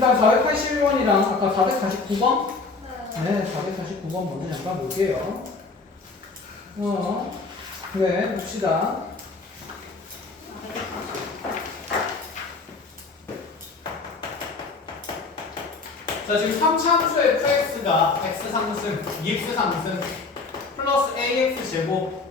그 다음 481번이랑 아까 449번? 네, 449번 먼저 잠깐 볼게요. 네, 봅시다. 자, 지금 3차 함수의 fx가 x 상승, 2x 상승, 플러스 ax 제곱,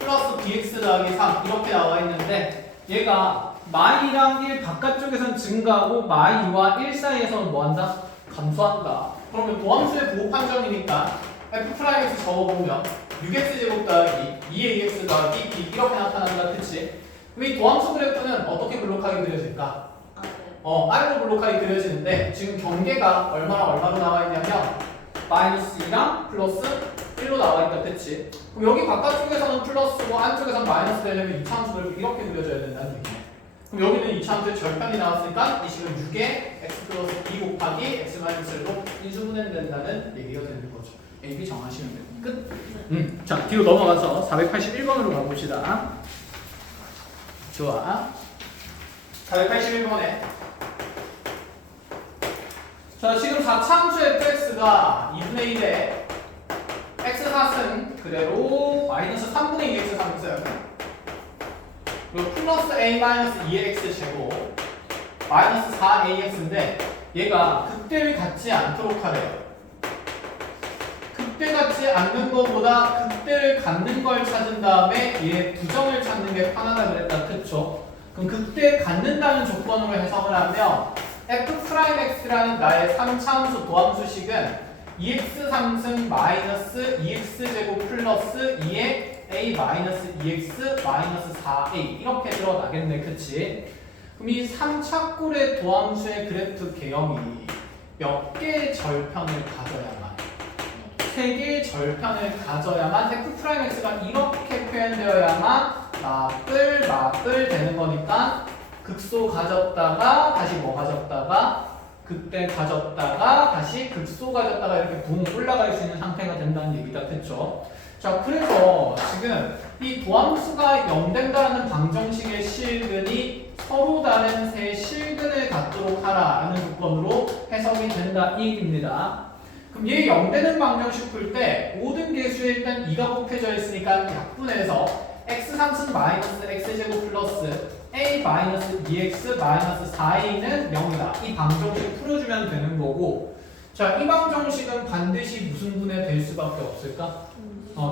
플러스 bx 더하기 3 이렇게 나와 있는데 얘가 마이랑 1 바깥쪽에선 증가하고 마이와 1 사이에서는 뭐한다? 감소한다. 그러면 도함수의 부호 판정이니까 f'에서 적어보면 6x 제곱 더하기 2ax 더하기 b 이렇게 나타난다. 그치? 그럼 이 도함수 그래프는 어떻게 블록하게 그려질까? 아래로 블록하게 그려지는데 지금 경계가 얼마로 나와 있냐면 마이너스 2랑 플러스 1로 나와 있다. 그치? 그럼 여기 바깥쪽에서는 플러스고 안쪽에서는 마이너스 되려면 2차 함수 그래프 이렇게 그려져야 된다는 얘기네. 그럼 여기는 2차 함수의 절편이 나왔으니까 이 식은 6에 x 플러스 2 곱하기 x 마이너스 1로 인수분해된다는 얘기가 되는 거죠. A, B 정하시면 돼요. 끝? 자, 뒤로 넘어가서 481번으로 가봅시다. 좋아. 481번에 자, 지금 4차 함수의 fx가 2분의 1에 x 상승 그대로 마이너스 3분의 2x 상승 그리고 플러스 a 마이너스 2x 제곱 마이너스 4ax인데 얘가 극대를 갖지 않도록 하래요. 극대 갖지 않는 것보다 극대를 갖는 걸 찾은 다음에 얘 부정을 찾는 게 편하다 그랬다. 그쵸? 그럼 극대 갖는다는 조건으로 해석을 하면 f'x라는 나의 3차 함수 도함수식은 2x 상승 마이너스 2x 제곱 플러스 2의 a 마이너스 2x 마이너스 4a 이렇게 들어나겠네. 그치? 그럼 이 3차 꼴의 도함수의 그래프 개형이 몇 개의 절편을 가져야만 3개의 절편을 가져야만 f'x가 이렇게 표현되어야만 마플 되는 거니까 극소 가졌다가 다시 뭐 가졌다가 극대 가졌다가 다시 극소 가졌다가 이렇게 붕 올라갈 수 있는 상태가 된다는 얘기다. 그쵸? 자, 그래서 지금 이 도함수가 0된다는 방정식의 실근이 서로 다른 세 실근을 갖도록 하라는 조건으로 해석이 된다 이 얘기입니다. 그럼 얘 0되는 방정식 풀 때 모든 개수에 일단 2가 곱해져 있으니까 약분해서 x 상승 마이너스 x제곱 플러스 a 마이너스 2x 마이너스 4a는 0이다. 이 방정식 풀어주면 되는 거고 자, 이 방정식은 반드시 무슨 분해 될 수밖에 없을까?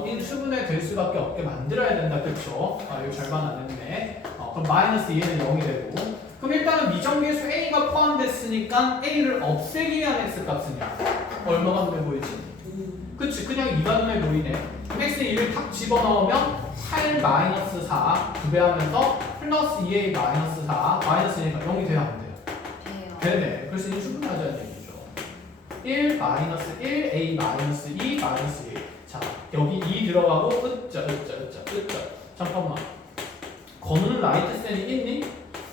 인수분해 될 수밖에 없게 만들어야 된다. 그쵸? 이거 절반 안 했네. 그럼 마이너스 2는 0이 되고 그럼 일단은 미정계수 a가 포함됐으니까 a를 없애기 위한 x 값은요? 얼마가 눈에 보이지? 그치? 그냥 2가 눈에 보이네. 그럼 x 2를 탁 집어넣으면 8 마이너스 4 2배하면서 플러스 2a 마이너스 4 마이너스 1가 0이 돼야 안 돼요? 되네. 그래서 인수분해하자는 얘기죠. 1 마이너스 1 a 마이너스 2 마이너스 1 자, 여기 2 들어가고 으짜. 잠깐만. 건우는 라이트 셀이 있니?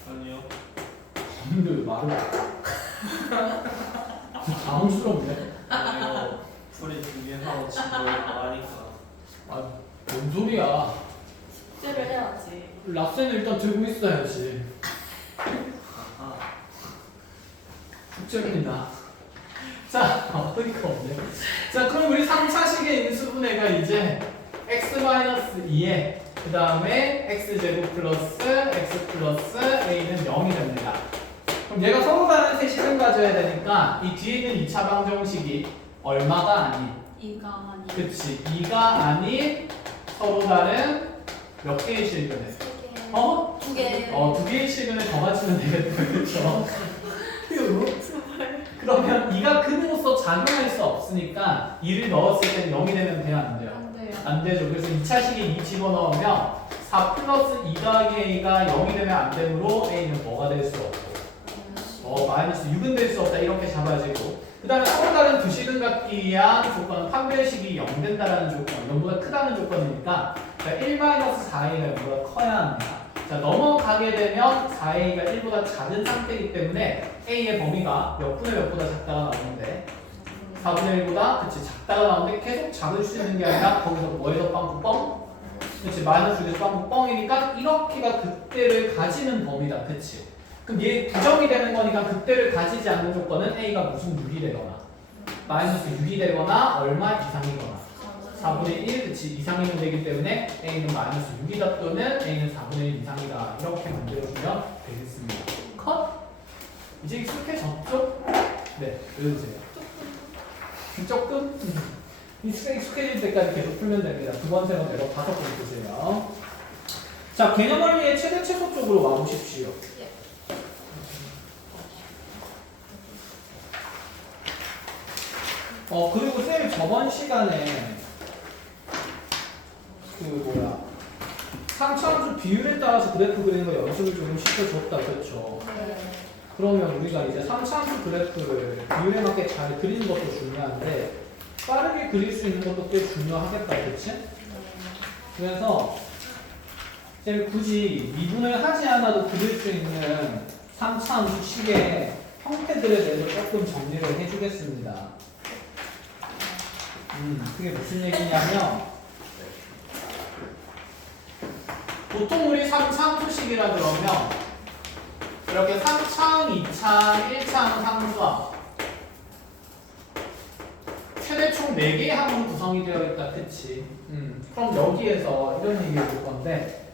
아니요. 건우도 왜 말을 당황스럽네. 아니요. 풀이 준비하고 집을 가니까. 뭔 소리야. 숙제를 해야지. 라센을 일단 들고 있어야지. 아하. 숙제입니다. 자, 어이가 없네. 자, 그럼 우리 3차식의 인수분해가 이제 x-2에 그 다음에 x제곱 플러스 x 플러스 a는 0이 됩니다. 그럼 얘가 서로 다른 세 식을 가져야 되니까 이 뒤에 있는 2차 방정식이 얼마가 아닌 2가 아니. 그치 2가 아닌 서로 다른 몇 개의 실근을 3개. 어? 2개. 2개의 실근을 더 맞추면 되겠다. 그쵸? 그러면 2가 근으로서 작용할 수 없으니까 2를 넣었을 때는 0이 되면 돼요? 안 돼요? 안 돼요. 안 되죠. 그래서 2차식에 2 집어넣으면 4 플러스 2 더하기 a가 0이 되면 안 되므로 a는 뭐가 될 수 없고 마이너스 6은 될 수 없다 이렇게 잡아지고 그 다음에 서로 다른 두 식을 갖기 위한 조건은 판별식이 0 된다라는 조건 0보다 크다는 조건이니까 1-4a가 0보다 커야 합니다. 자, 넘어가게 되면 4a가 1보다 작은 상태이기 때문에 a의 범위가 몇 분의 몇보다 작다가 나오는데 4분의 1보다 그치 작다가 나오는데 계속 작을 수 있는 게 아니라 거기서 뭐에서 빵꾸 뻥? 그치 마이너스 6에서 빵꾸 뻥이니까 이렇게가 극대를 가지는 범위다. 그치? 그럼 얘 부정이 되는 거니까 극대를 가지지 않는 조건은 A가 무슨 6이 되거나 마이너스 6이 되거나 얼마 이상이거나 4분의 1, 그치, 이상이면 되기 때문에 A는 마이너스 6이다 또는 A는 4분의 1 이상이다. 이렇게 만들어주면 되겠습니다. 컷? 이제 익숙해졌죠? 네, 외우세요. 조금? 익숙해질 때까지 계속 풀면 됩니다. 두 번째 문제로 5번 보세요. 자, 개념 원리의 최대 최소 쪽으로 와보십시오. 그리고 쌤 저번 시간에 상차함수 비율에 따라서 그래프 그리는 거 연습을 좀 시켜줬다, 그렇죠? 그러면 우리가 이제 3차함수 그래프를 비율에 맞게 잘 그리는 것도 중요한데 빠르게 그릴 수 있는 것도 꽤 중요하겠다, 그치? 그래서 쌤 굳이 미분을 하지 않아도 그릴 수 있는 3차함수 식의 형태들에 대해서 조금 정리를 해주겠습니다. 그게 무슨 얘기냐면 보통 우리 3차함수식이라 그러면 이렇게 3차항, 2차항, 1차항 상수함 최대 총 4개의 항으로 구성이 되어 있다, 그치? 그럼 여기에서 이런 얘기를 볼 건데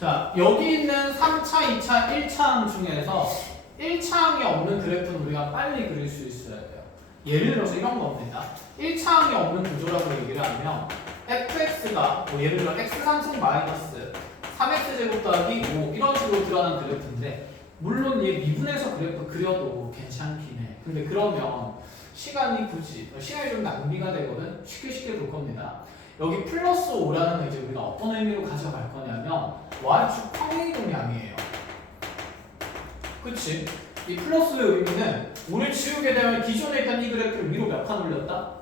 자, 여기 있는 3차, 2차, 1차항 중에서 1차항이 없는 그래프는 우리가 빨리 그릴 수 있어야 돼요. 예를 들어서 이런 겁니다. 1차항이 없는 구조라고 얘기를 하면 fx가 예를 들어 x3승 마이너스 3x제곱 더하기 5 이런 식으로 드러난 그래프인데 물론 얘 미분해서 그래프 그려도 괜찮긴 해. 근데 그러면 시간이 좀 낭비가 되거든. 쉽게 볼 겁니다. 여기 플러스 5라는 건 이제 우리가 어떤 의미로 가져갈 거냐면 y축 평행이동량이에요. 그치? 이 플러스의 의미는 5를 지우게 되면 기존에 있던 이 그래프를 위로 몇 칸 올렸다?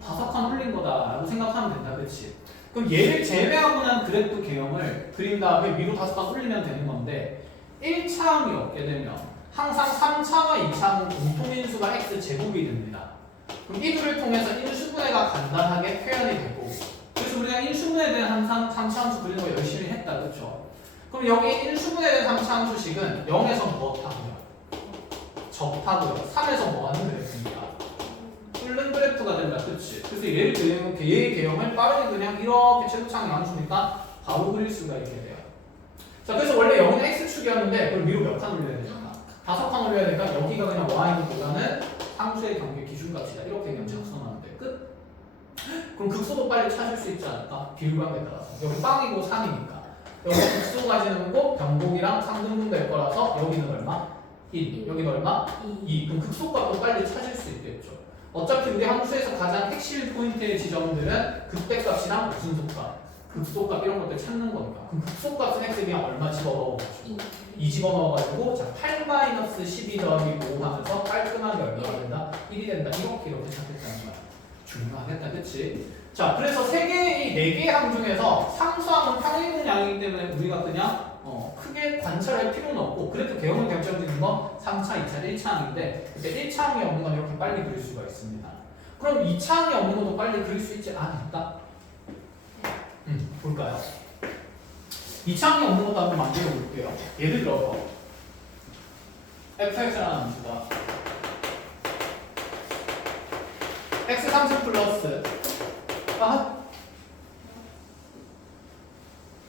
5칸 올린 거다라고 생각하면 된다, 그치? 그럼 얘를 제외하고 난 그래프 개형을 그린 다음에 위로 5칸 올리면 되는 건데 1차항이 없게 되면 항상 3차와 2차항은 공통인수가 x제곱이 됩니다. 그럼 이 둘을 통해서 인수분해가 간단하게 표현이 되고 그래서 우리가 인수분해에 대한 항상 3차함수 그리는 거 열심히 했다, 그쵸? 그럼 여기 인수분해에 대한 3차함수식은 0에서 무엇하고요? 접하고요. 3에서 뭐하는 그래프입니까? 뚫는 그래프가 된다, 그치? 그래서 얘의 개형을 빠르게 그냥 이렇게 최소창이 함수니까 바로 그릴 수가 있게 돼요. 자, 그래서 원래 0은 x축이었는데 그럼 위로 몇 칸 올려야 되나? 5칸 올려야 되니까 여기가 그냥 y보다는 함수의 경계 기준값이다. 이렇게 그냥 작성하면 돼. 끝? 그럼 극소도 빨리 찾을 수 있지 않을까? 비율관계에 따라서. 여기 빵이고 3이니까. 여기 극소 가지는 거 변곡이랑 상등분 될 거라서 여기는 얼마? 1. 여기는 얼마? 2. 그럼 극소값도 빨리 찾을 수 있겠죠. 어차피 우리 함수에서 가장 핵심 포인트의 지점들은 극대값이랑 무슨 소값, 극소값 이런 것들 찾는 거니까. 그럼 극소값은 x에 그냥 얼마 집어넣어가지고 2 집어넣어가지고 자 8-12 더하기 5 하면서 깔끔하게 얼마가 된다? 1이 된다. 이렇게 찾겠다는 거야. 중요하겠다, 그치? 자, 그래서 4개의 항 중에서 상수항은 평행이동량이기 때문에 우리가 그냥 크게 관찰할 필요는 없고 그래도 개형을 결정짓는 건 3차, 2차, 1차항인데 그때 1차항이 없는 건 이렇게 빨리 그릴 수가 있습니다. 그럼 2차항이 없는 것도 빨리 그릴 수 있지 않을까? 볼까요? 2차항이 없는 것도 한번 만들어 볼게요. 예를 들어서 fx라는 함수가 x3승 플러스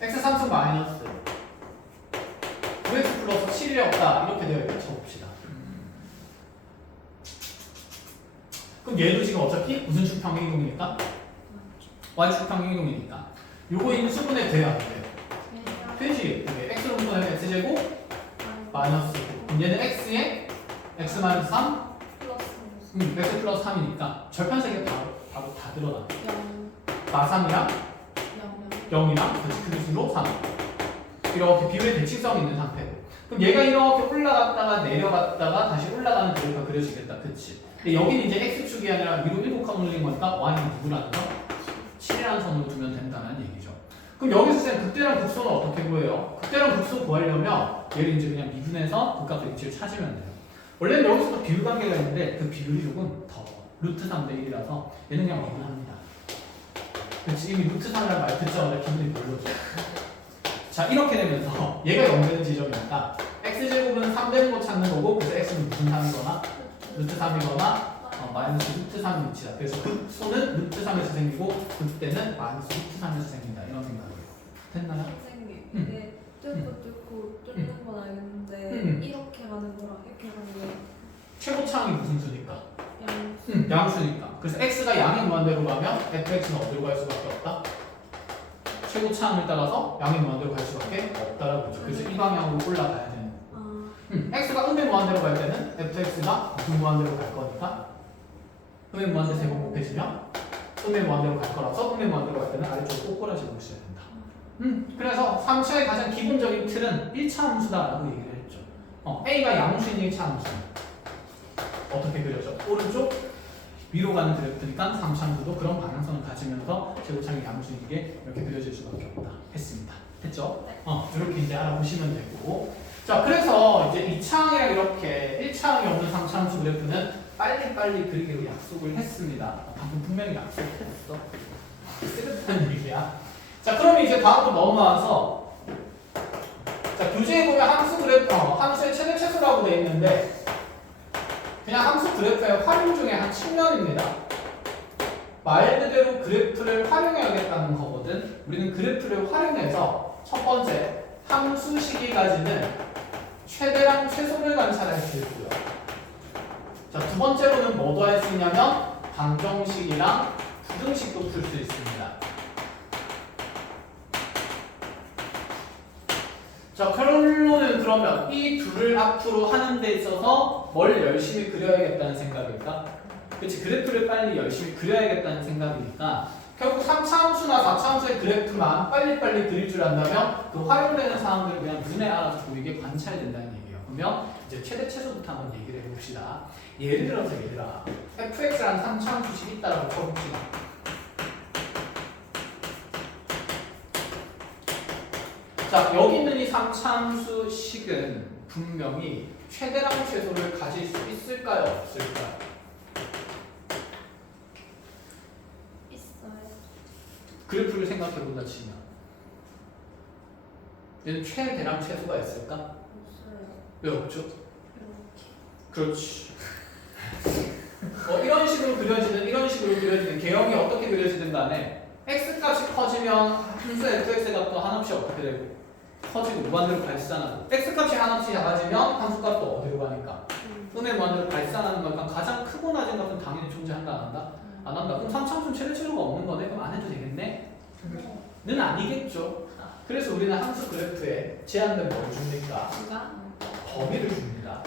x3승 마이너스 9x 플러스 7이 없다 이렇게 되어 있다 쳐봅시다. 그럼 얘도 지금 어차피 무슨 축 평행이동이니까? y축 평행이동이니까 요거 인수분해 돼야 안 돼요? 되지. x로 분해하면 x제곱 마이너스 9 그럼 얘는 x에 x 마이너스 3 x 플러스 3이니까 절편색이 바로 다 드러나. 마3이랑 0이랑 그 기수로 3 이렇게 비율의 대칭성이 있는 상태고 그럼 얘가 이렇게 올라갔다가 내려갔다가 다시 올라가는 그래프가 그려지겠다, 그치? 근데 여기는 이제 x축이 아니라 위로 7칸 올린 거니까 y는 누구라는 거? 7이라는 선으로 두면 된다는 얘기죠. 그럼 여기서 쌤 극대랑 극소는 어떻게 구해요? 극대랑 극소 구하려면 얘를 이제 그냥 미분해서 극값의 위치를 찾으면 돼요. 원래는 여기서도 비율 관계가 있는데 그 비율이 조금 더 루트 3대 1이라서 얘는 그냥 미분합니다. 그치? 이미 루트 3이라는 말 듣자마자 기분이 별로죠. 자 이렇게 되면서 얘가 0 되는 지점이니까 x제곱은 3 되는 거 찾는 거고 그래서 x는 무슨 3이거나 루트 3이거나 마이너스 루트 3이 위치다. 그래서 극소는 루트 3에서 생기고 극대는 마이너스 루트 3에서 생긴다. 이런 생각이에요. 됐나요? 선생님 응. 이게 뚫고 뚫는 건 알겠는데 응. 이렇게 가는 거랑 이렇게 가는 게 최고차항이 무슨 수니까? 양수. 양수니까. 그래서 x가 양의 무한대로 가면 fx는 어디로 갈 수밖에 없다? 최고차항을 따라서 양의 무한대로 갈 수밖에 없다라고 보죠. 그래서 이 방향으로 올라가야 되는 아, x가 음의 무한대로 갈 때는 fx가 무슨 무한대로 갈 거니까 음의 무한대 세번 곱해지면 음의 무한대로 갈 거라서 음의 무한대로 갈 때는 아래쪽으로 꼬꾸라지고 있어야 된다. 그래서 3차의 가장 기본적인 틀은 1차 함수다라고 얘기를 했죠. a가 양수인 1차 함수. 어떻게 그려져? 오른쪽 위로 가는 그래프니까 3차 함수도 그런 방향성을 가지면서 제곱창의 양수인 게 이렇게 그려질 수밖에 없다 했습니다. 됐죠? 이렇게 이제 알아보시면 되고. 자, 그래서 이제 2차항이랑 이렇게 1차항이 없는 3차 함수 그래프는 빨리빨리 그리기로 약속을 했습니다. 방금 분명히 약속했어. 쓰겠다는 얘기야. 자, 그럼 이제 다음으로 넘어와서 자, 교재에 보면 함수 그래프, 함수의 최대 최소라고 되어 있는데 그냥 함수 그래프의 활용 중에 한 측면입니다. 말 그대로 그래프를 활용해야겠다는 거거든. 우리는 그래프를 활용해서 첫 번째 함수 시기 가지는 최대랑 최소를 관찰할 수 있고요. 자, 두 번째로는 뭐도 할 수 있냐면 방정식이랑 부등식도 풀 수 있습니다. 자, 결론은 그러면 이 둘을 앞으로 하는 데 있어서 뭘 열심히 그려야겠다는 생각일까? 그렇지, 그래프를 빨리 열심히 그려야겠다는 생각이니까 결국 3차 함수나 4차 함수의 그래프만 빨리빨리 그릴 줄 안다면 그 활용되는 사항들을 그냥 눈에 알아서 보이게 관찰된다는 얘기예요. 그러면 이제 최대 최소부터 한번 얘기를 해봅시다. 예를 들어서 얘들아 fx라는 3차 함수식이 있다라고 쳐봅시다. 자, 여기 있는 이 3차 함수식은 분명히 최대랑 최소를 가질 수 있을까요? 없을까요? 있어요. 그래프를 생각해본다 치면 얘는 최대랑 최소가 있을까? 없어요. 왜 없죠? 이렇게. 그렇지. 이런 식으로 그려지는 개형이 어떻게 그려지든 간에 x값이 커지면 함수 fx 값도 한없이 어떻게 되고 커지고 무한대로 발산하고 x값이 한없이 작아지면 함수값도 어디로 가니까 음의 무한대로 발산하는 거니까 가장 크고 낮은 값은 당연히 존재한다 안 한다? 안 한다. 그럼 3차함수는 최대 최소가 없는 거네? 그럼 안 해도 되겠네? 는 아니겠죠. 그래서 우리는 함수 그래프에 제한된 뭘 줍니까? 범위를 줍니다.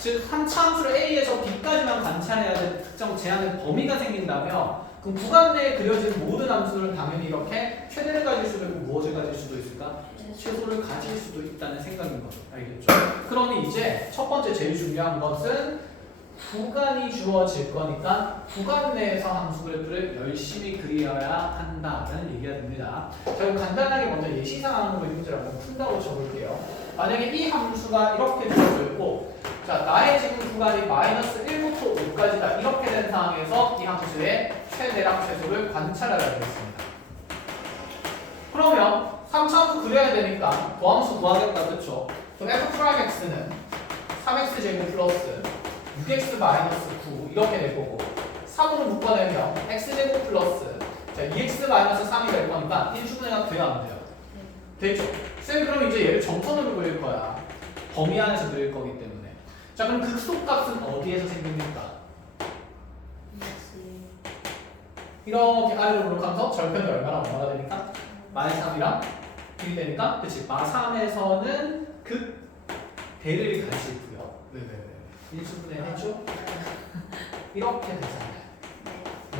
즉, 한 차 함수를 A에서 B까지만 관찰해야 되는 특정 제한의 범위가 생긴다면 그럼 구간 내에 그려진 모든 함수는 당연히 이렇게 최대를 가질 수도 있고 무엇을 가질 수도 있을까? 최소를 가질 수도 있다는 생각인 거죠. 알겠죠? 그러니 이제 첫 번째 제일 중요한 것은 구간이 주어질 거니까 구간 내에서 함수 그래프를 열심히 그려야 한다라는 얘기가 됩니다. 자, 그럼 간단하게 먼저 예시 상황으로 이 문제를 한번 푼다고 쳐볼게요. 만약에 이 함수가 이렇게 주어져 있고 자, 나의 지금 구간이 마이너스 1부터 5까지다 이렇게 된 상황에서 이 함수의 최대랑 최소를 관찰하라 되겠습니다. 그러면 3차 함수 그려야 되니까 도함수 구하겠다, 그렇죠? 그럼 f'x는 3x 제곱 플러스 6x 마이너스 9 이렇게 될 거고 3으로 묶어내면 x제곱 플러스 자, 2x 마이너스 3이 될 거니까 인수분해가 돼요 안 돼요? 되죠? 쌤 그럼 이제 얘를 정선으로 그릴 거야. 범위 안에서 그릴 거기 때문에 자, 그럼 극소값은 어디에서 생깁니까? 이렇게 아래로 노력하면서 절편이 얼마나 되니까? 마이너스 3이랑 1이 되니까 그치? 마3에서는 극대를 가지고요. 왜? 인수분해 했죠? 이렇게 되잖아요.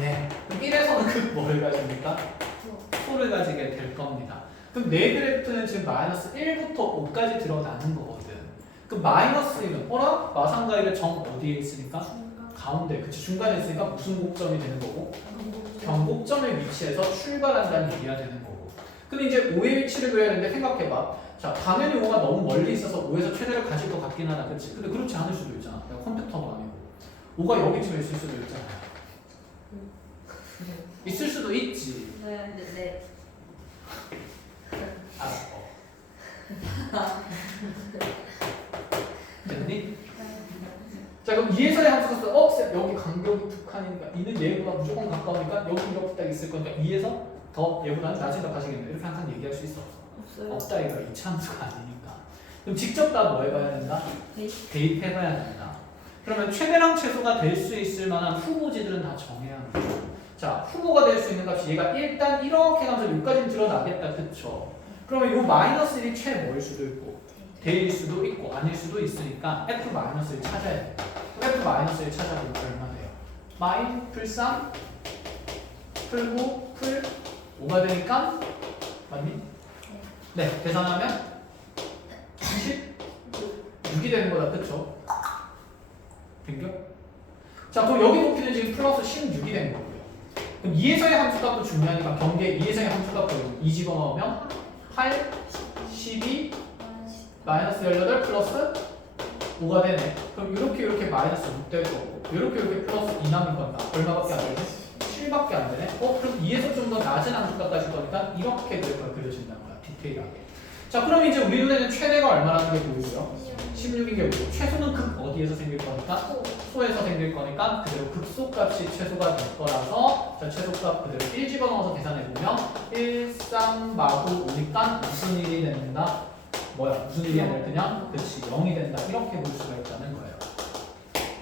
네. 그럼 1에서는 뭐를 가집니까? 소를 가지게 될 겁니다. 그럼 내 그래프는 지금 마이너스 1부터 5까지 드러나는 거거든. 그럼 마이너스 1은 마상과 1의 정 어디에 있으니까? 가운데. 그치? 중간에 있으니까 무슨 곡점이 되는 거고? 변곡점의 위치에서 출발한다는 얘기가 되는 거고. 근데 이제 5의 위치를 그려야 되는데 생각해봐. 자, 당연히 5가 너무 멀리 있어서 5에서 최대를 가질 것 같긴 하다. 그치? 근데 그렇지 않을 수도 있잖아. 내가 컴퓨터도 아니고. 5가 여기쯤에 있을 수도 있잖아. 있을 수도 있지. 네. 됐니? 자 그럼 2에서의 함수가 써. 여기 간격이 두 칸이니까 2는 얘보다 무조건 가까우니까 여기 이렇게 딱 있을 거니까 2에서 더 얘보다는 낮은 값 하시겠네. 이렇게 항상 얘기할 수 있어. 없어요. 없다 이거 이차 함수가 아니니까. 그럼 직접 다 뭐 해봐야 된다? 대입해봐야 된다. 그러면 최대랑 최소가 될 수 있을 만한 후보지들은 다 정해야 합니다. 자 후보가 될 수 있는 값이 얘가 일단 이렇게 가면서 여기까지는 드러나겠다. 그쵸? 그러면 이 마이너스 1이 최뭐일 수도 있고 대일 수도 있고 아닐 수도 있으니까 F-1을 찾아야 돼. F-1을 찾아보면 얼마 돼요? 마인 풀3 풀9 풀 5가 되니까 맞니? 네 계산하면 16이 되는 거다. 그쵸? 된겨? 자 그럼 여기 높이는 지금 플러스 16이 되는 거고요. 그럼 2에서의 함수값도 중요하니까 경계 2에서의 함수값도 2 집어넣으면 8, 12 마이너스 18 플러스 5가 되네. 그럼 이렇게 마이너스 6 될 거고 이렇게 플러스 2 남을 거니까 얼마밖에 안 되네? 7밖에 안 되네. 그럼 2에서 좀 더 낮은 함수값 가질 거니까 이렇게 그래프가 그려진다는 거야. 디테일하게. 자 그럼 이제 우리 눈에는 최대가 얼마라는 게 보이고요. 16인 게 보이고 최소는 극 어디에서 생길 거니까? 소에서 생길 거니까 그대로 극소값이 최소가 될 거라서 자 최소값 그대로 1 집어넣어서 계산해보면 1, 3, 마구 5니까 무슨 일이 된다? 무슨 일이 아니라 그냥 그렇지 0이 된다. 이렇게 볼 수가 있다는 거예요.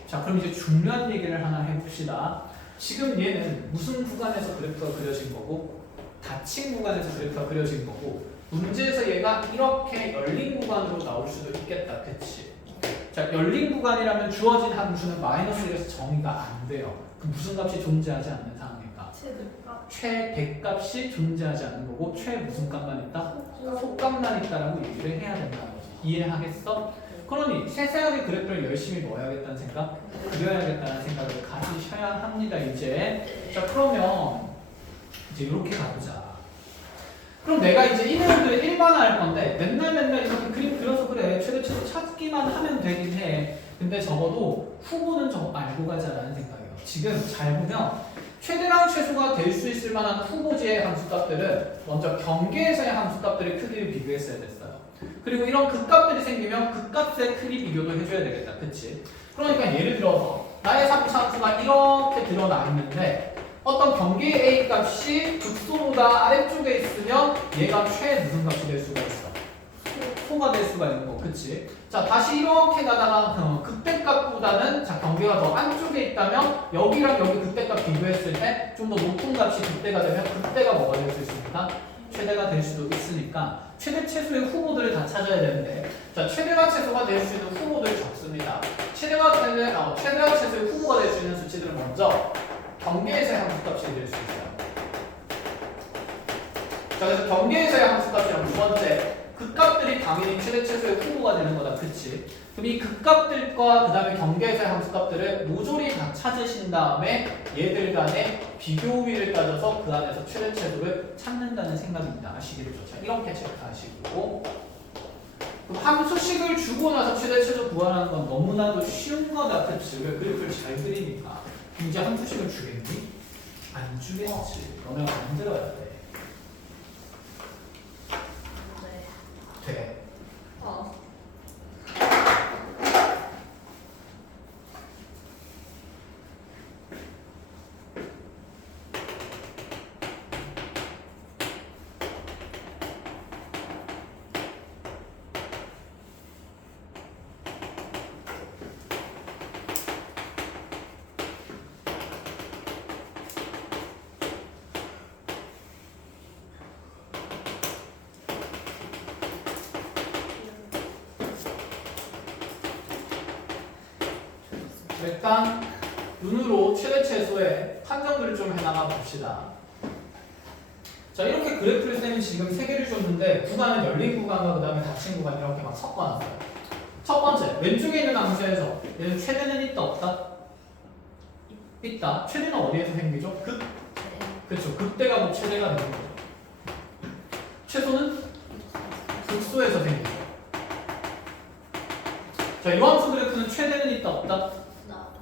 자 그럼 이제 중요한 얘기를 하나 해봅시다. 지금 얘는 무슨 구간에서 그래프가 그려진 거고 닫힌 구간에서 그래프가 그려진 거고 문제에서 얘가 이렇게 열린 구간으로 나올 수도 있겠다. 그치? 자 열린 구간이라면 주어진 함수는 마이너스 1에서 정의가 안 돼요. 그 무슨 값이 존재하지 않는 상황일까? 최대값이 존재하지 않는 거고 최 무슨 값만 있다? 속값만 있다라고 얘기를 해야 된다는 거지. 이해하겠어? 그러니 세세하게 그래프를 열심히 뭐 해야겠다는 생각? 그려야겠다는 생각을 가지셔야 합니다. 이제 자 그러면 이제 이렇게 가보자. 그럼 내가 이제 이 내용들을 일반화할 건데 맨날 이렇게 그림 그려서 그래 최대치로 찾기만 하면 되긴 해. 근데 적어도 후보는 저거 알고 가자라는 생각이에요. 지금 잘 보면 최대랑 최소가 될 수 있을 만한 후보지의 함수값들은 먼저 경계에서의 함수값들의 크기를 비교했어야 됐어요. 그리고 이런 극값들이 생기면 극값의 크기 비교도 해줘야 되겠다. 그치? 그러니까 예를 들어서 나의 3차 함수가 이렇게 드러나 있는데 어떤 경계 A 값이 극소보다 아래쪽에 있으면 얘가 최 무슨 값이 될 수가 있어? 소가 될 수가 있는 거. 그치? 자 다시 이렇게 가다가 극대값보다는 자 경계가 더 안쪽에 있다면 여기랑 여기 극대값 비교했을 때 좀 더 높은 값이 극대가 되면 극대가 뭐가 될 수 있습니까? 최대가 될 수도 있으니까 최대 최소의 후보들을 다 찾아야 되는데 자 최대가 최소가 될 수 있는 후보들을 적습니다. 최대가 최소의 후보가 될 수 있는 수치들은 먼저 경계에서의 함수값이 될 수 있어요. 자 그래서 경계에서의 함수값이랑 두 번째 극값들이 당연히 최대 최소의 후보가 되는 거다. 그치? 그럼 이 극값들과 그 다음에 경계에서의 함수값들을 모조리 다 찾으신 다음에 얘들 간의 비교비를 따져서 그 안에서 최대 최소를 찾는다는 생각입니다. 아시겠죠? 자 이렇게 체크하시고 그럼 함수식을 주고 나서 최대 최소 구하라는 건 너무나도 쉬운 거다. 그치? 왜 그래프를 잘 그리니까. 이제 함수식을 주겠니? 안 주겠지. 너네가 만들어야 돼. 돼. 일단 눈으로 최대 최소의 판정들을 좀 해나가 봅시다. 자 이렇게 그래프를 세면 지금 세 개를 줬는데 구간은 열린 구간과 그 다음에 닫힌 구간 이렇게 막 섞어놨어요. 첫 번째 왼쪽에 있는 함수에서 얘는 최대는 있다 없다? 있다. 최대는 어디에서 생기죠? 그렇죠. 극대가 뭐 최대가 되는 거죠. 최소는 극소에서 생기죠. 자 이 함수 그래프는 최대는 있다 없다?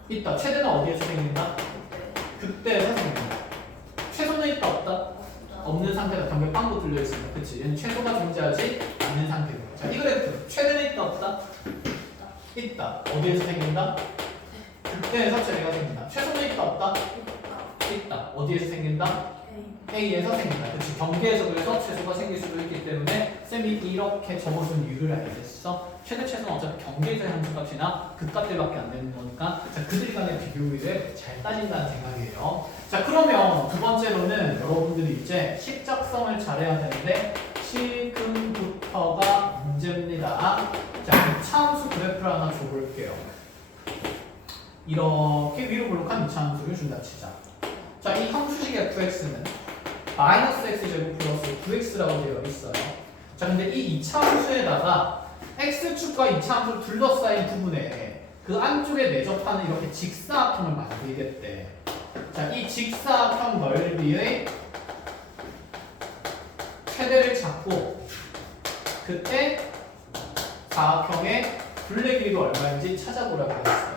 있다. 최대는 어디에서 생긴다? 극대에서 생긴다. 최소는 있다 없다? 없는 상태다. 경계 빵도 뚫려 있습니다. 그치? 얘는 최소가 존재하지 않는 상태고. 자, 이 그래프 최대는 있다 없다? 있다. 어디에서 생긴다? 극대에서 최대가 생긴다. 최소는 있다 없다? 있다. 어디에서 생긴다? A에서 생긴다. 그치? 경계에서 그래서 최소가 생길 수도 있기 때문에 쌤이 이렇게 적어준 이유를 알겠어? 최대 최소는 어차피 경계에서의 함수값이나 극값들밖에 안 되는 거니까 자, 그들 간의 비교율을 잘 따진다는 생각이에요. 자, 그러면 두 번째로는 여러분들이 이제 식작성을 잘해야 되는데 지금부터가 문제입니다. 자, 이차함수 그래프를 하나 줘볼게요. 이렇게 위로 볼록한 이차함수를 준다 치자. 자, 이 함수식 fx는 마이너스 x제곱 플러스 9x라고 되어 있어요. 자, 근데 이 이차함수에다가 x축과 이차함수를 둘러싸인 부분에 그 안쪽에 내접하는 이렇게 직사각형을 만들겠대. 자, 이 직사각형 넓이의 최대를 잡고 그때 사각형의 둘레 길이가 얼마인지 찾아보라고 했어요.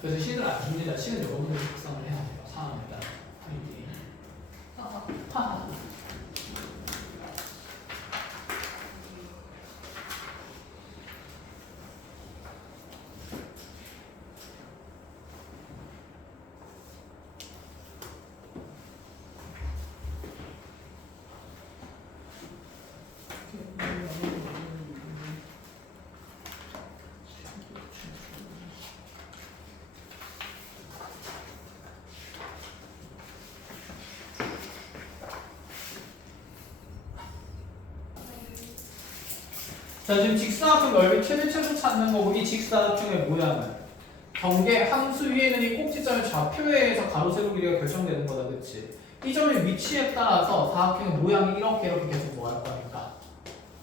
그래서 식을 안 줍니다. 식은 여러분들이 작성을 해야 돼요. 상황마다. 자, 지금 직사각형 넓이 최대 최소 찾는 거고 이 직사각형의 모양은 경계 함수 위에는 이 꼭지점의 좌표에 의해서 가로 세로 길이가 결정되는 거다. 그치? 이 점의 위치에 따라서 사각형의 모양이 이렇게 계속 뭐 할 거니까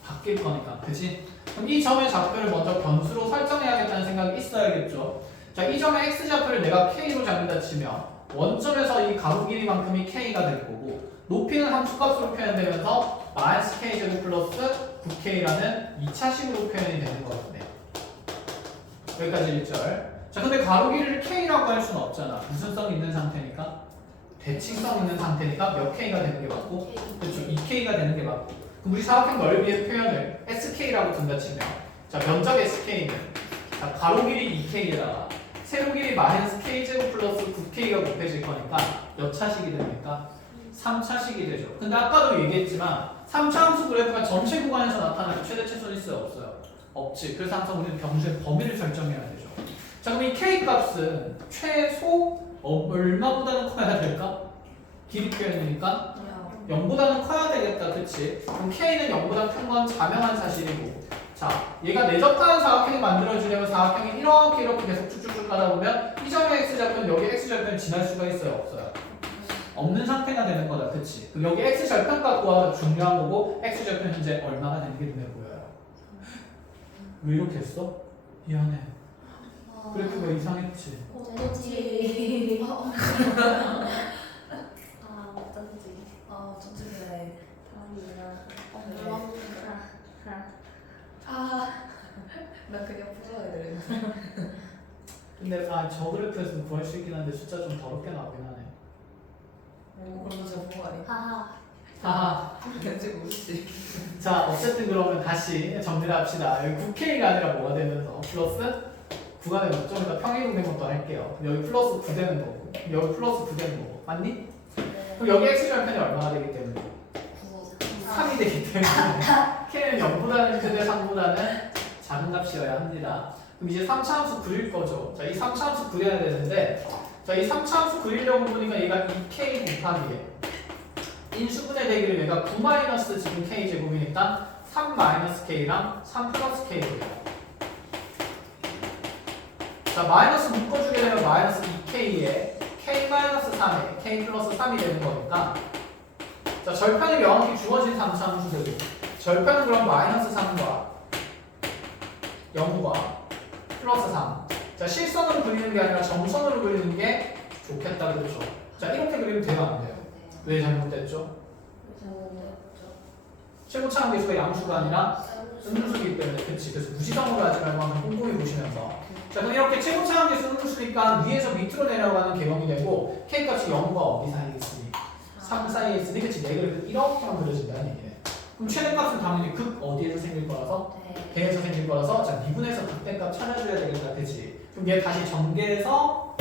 바뀔 거니까. 그치? 그럼 이 점의 좌표를 먼저 변수로 설정해야겠다는 생각이 있어야겠죠. 자, 이 점의 x좌표를 내가 k로 잡는다 치면 원점에서 이 가로 길이만큼이 k가 될 거고 높이는 함수값으로 표현되면서 마이너스 k제곱 플러스 9k라는 2차식으로 표현이 되는 거거든요. 여기까지 1절. 자, 근데 가로 길이를 k라고 할 수는 없잖아. 무슨 성 있는 상태니까? 대칭성 있는 상태니까 몇 k가 되는 게 맞고? 그렇죠. 2k가 되는 게 맞고. 그럼 우리 사각형 넓이의 표현을 sk라고 둔다 치면 자, 면적 sk는 자, 가로 길이 2k에다가 세로 길이 마이너스 k제곱 플러스 9k가 곱해질 거니까 몇 차식이 됩니까? 3차식이 되죠. 근데 아까도 얘기했지만 3차 함수 그래프가 전체 구간에서 나타나는 최대 최소는 있어요? 없어요? 없지. 그래서 항상 우리는 변수의 범위를 설정해야 되죠. 자, 그럼 이 k 값은 최소 얼마보다는 커야 될까? 길이 표현이니까 0보다는 커야 되겠다. 그치? 그럼 k는 0보다 큰 건 자명한 사실이고 자, 얘가 내접하는 사각형이 만들어지려면 사각형이 이렇게 계속 쭉쭉쭉 가다 보면 이 점의 x좌표는 여기 x좌표는 지날 수가 있어요? 없어요? 없는 상태가 되는 거다. 그치? 그럼 여기 x절편값 구하기가 중요한 거고 x절편 현재 얼마가 되는 게 눈에 보여요? 왜 이렇게 했어? 미안해. 그래프가 이상했지? 어쩐지. 어쩐지 그래. 나 그냥 풀어야 돼. 근데 저 그래프에서는 구할 수 있긴 한데 숫자 좀 더럽게 나오긴 하네. 그럼 저 그거 아니야? 하하. 왠지 모르지. 자, 어쨌든 그러면 다시 정리를 합시다. 여기 9K가 아니라 뭐가 되면서 플러스 9가 되면 좀 이따 평행된 것도 할게요. 여기 플러스 9 되는 거고 여기 플러스 9 되는 거고 맞니? 그럼 여기 x절편이 얼마가 되기 때문에? 3이 되기 때문에 K는 0보다는 크되 3보다는 작은 값이어야 합니다. 그럼 이제 3차 함수 그릴 거죠. 자, 이 3차 함수 그려야 되는데 자, 이 3차 함수 그리려고 보니까 얘가 2K 곱하기에 인수분해 되기를 얘가 9 마이너스 지금 K 제곱이니까 3 마이너스 K랑 3 플러스 K로 돼요. 자, 마이너스 묶어주게 되면 마이너스 2K에 K 마이너스 3에 K 플러스 3이 되는 거니까 자, 절편이 명확히 주어진 3차 함수들이 절편은 그럼 마이너스 3과 0과 플러스 3 자, 실선으로 그리는 게 아니라 점선으로 그리는 게 좋겠다 그렇죠? 자, 이렇게 그리면 돼요 안 돼요? 왜 잘못됐죠? 최고차항 계수가 양수가 아니라 음수이기 때문에 그치. 그래서 무지성으로 하지 말고 한번 꼼꼼히 보시면서 자 그럼 이렇게 최고차항 계수 음수니까 위에서 밑으로 내려가는 개형이 되고 k 값이 0과 어디 사이에 있으니 3 사이에 있으니 그치. 내 그래프 이렇게만 그려진다는 얘기네. 그럼 최대값은 당연히 극 어디에서 생길 거라서 개에서 생길 거라서 자 미분해서 극대값 찾아줘야 되겠다. 그치. 그럼 얘 다시 전개해서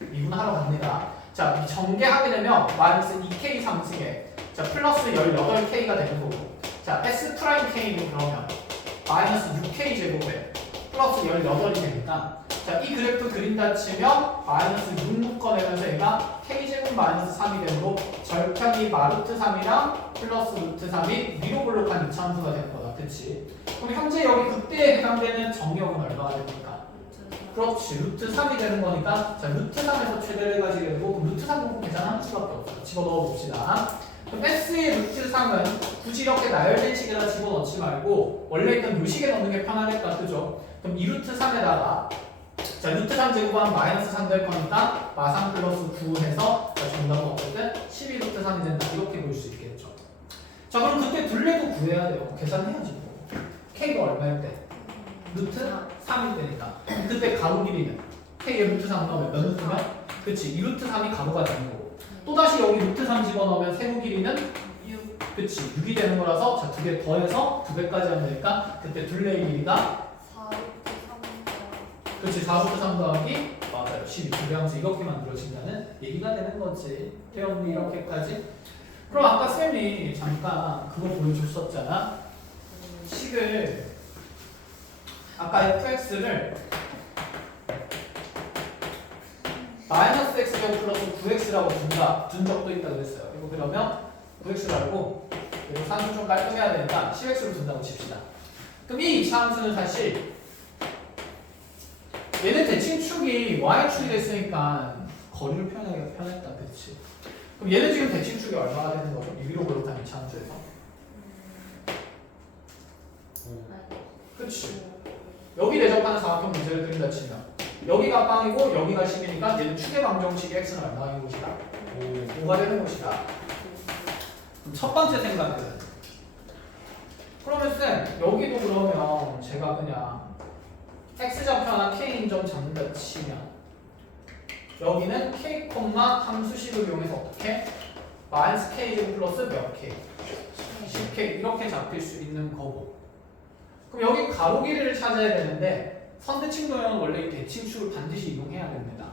미분하러 갑니다. 자 전개하게 되면 마이너스 2k 3승에 자 플러스 18k가 되는 거고 자 S 프라임 K는 그러면 마이너스 6K 제곱에 플러스 18이 되니까 자 이 그래프 그린다 치면 마이너스 6 묶어내면서 얘가 K 제곱 마이너스 3이 되므로 절편이 마루트 3이랑 플러스 루트 3이 위로 블록한 이차함수가 되는 거다. 그치? 그럼 현재 여기 그때에 해당되는 정역은 얼마가 됩니까? 그렇지. 루트 3이 되는 거니까 자 루트 3에서 최대를 가지게 되고 그럼 루트 3 보고 계산할 수밖에 없어. 집어넣어 봅시다. 그럼 S의 루트 3은 굳이 이렇게 나열된 식에다 집어넣지 말고 원래 있던 요식에 넣는 게 편하겠다. 그죠? 그럼 이 루트 3에다가 자 루트 3 제곱하면 마이너스 3 될 거니까 마상 플러스 9 해서 자 정답은 어쨌든 12 루트 3이 된다. 이렇게 볼 수 있겠죠. 자 그럼 그때 둘레도 구해야 돼요. 계산해야지 뭐. K가 얼마일 때? 루트 3일 때니까 그때 가로 길이는 K에 루트 3 넣으면 몇 루트면? 그치. 이 루트 3이 가로가 되는 거고 또다시 여기 루트 3 집어넣으면 세로 길이는 6 그치 6이 되는 거라서 자 두 개 더해서 2배까지 하면 되니까 그때 둘레의 길이가 그치 4루트 3 더하기 맞아요 12 2배 하면서 이렇게 만들어진다는 얘기가 되는 거지. 태연이 이렇게까지. 그럼 아까 쌤이 잠깐 그거 보여줬었잖아. 식을 아까 fx를 마이너스 x제곱 플러스 9x라고 둔 적도 있다 그랬어요. 이거 그러면 9x를 알고 그리고 산수 좀 깔끔해야 되니까 10x로 둔다고 칩시다. 그럼 이 이차함수는 사실 얘는 대칭축이 y축이 됐으니까 거리를 표현하기가 편했다. 그치? 그럼 얘는 지금 대칭축이 얼마나 되는 거죠? 이 위로 그렇다는 이차함수에서 그치? 여기 대접하는 사각형 문제를 그린다 치면 여기가 빵이고 여기가 10이니까 얘는 축의 방정식의 x는 얼마인 것이다? 5가 되는 것이다. 그럼 첫 번째 생각은 그러면 쌤 여기도 그러면 제가 그냥 x좌표나 k인 점 잡는다 치면 여기는 k, 함수식을 이용해서 어떻게? 마이너스 k 제곱 플러스 몇 k? 10k 이렇게 잡힐 수 있는 거고 그럼 여기 가로 길이를 찾아야 되는데 선대칭 도형은 원래 이 대칭축을 반드시 이용해야 됩니다.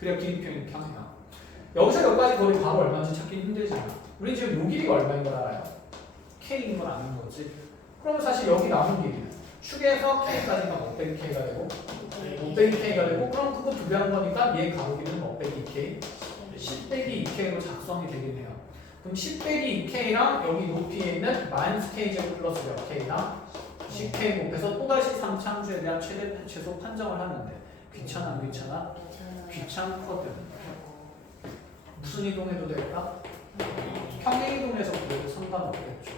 그래야 길이표 이렇게 하면 여기서 여기까지 거리 바로 얼마인지 찾기 힘들잖아. 우리 지금 요 길이가 얼마인 걸 알아요? k인 걸 아는 거지. 그러면 사실 여기 남은 길이는 축에서 k까지가 5 빼기 k가 되고 5 빼기 k가 되고 그럼 그거 두 배 한 거니까 얘 가로 길이는 5 빼기 2k 10 빼기 2k로 작성이 되긴 해요. 그럼 10 빼기 2k랑 여기 높이에 있는 마이너스 k 제곱 플러스 몇 k랑 10k 곱해서 또다시 3차함수에 대한 최소 판정을 하는데 귀찮아 안 귀찮아? 귀찮거든. 무슨 이동해도 될까? 평행 이동해서 그래도 상관없겠죠.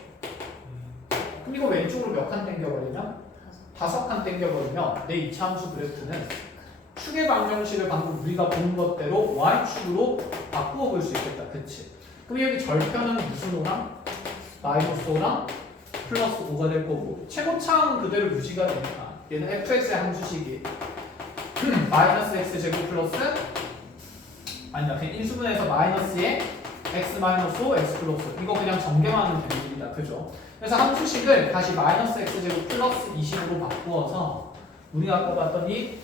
그럼 이거 왼쪽으로 몇 칸 당겨버리냐? 5칸 당겨버리면 내 2차함수 그래프는 축의 방정식을 방금 우리가 본 것대로 y축으로 바꾸어 볼 수 있겠다. 그치? 그럼 여기 절편은 무슨 5랑? 마이너스 5랑 플러스 5가 될 거고 최고차항은 그대로 유지가 되니까 얘는 fx의 함수식이 마이너스 x 제곱 플러스 아니다 그냥 인수분해서 마이너스에 x 마이너스 5 x 플러스 이거 그냥 전개하면 되는 일이다. 그죠? 그래서 함수식을 다시 마이너스 x 제곱 플러스 20으로 바꾸어서 우리가 아까 봤던 이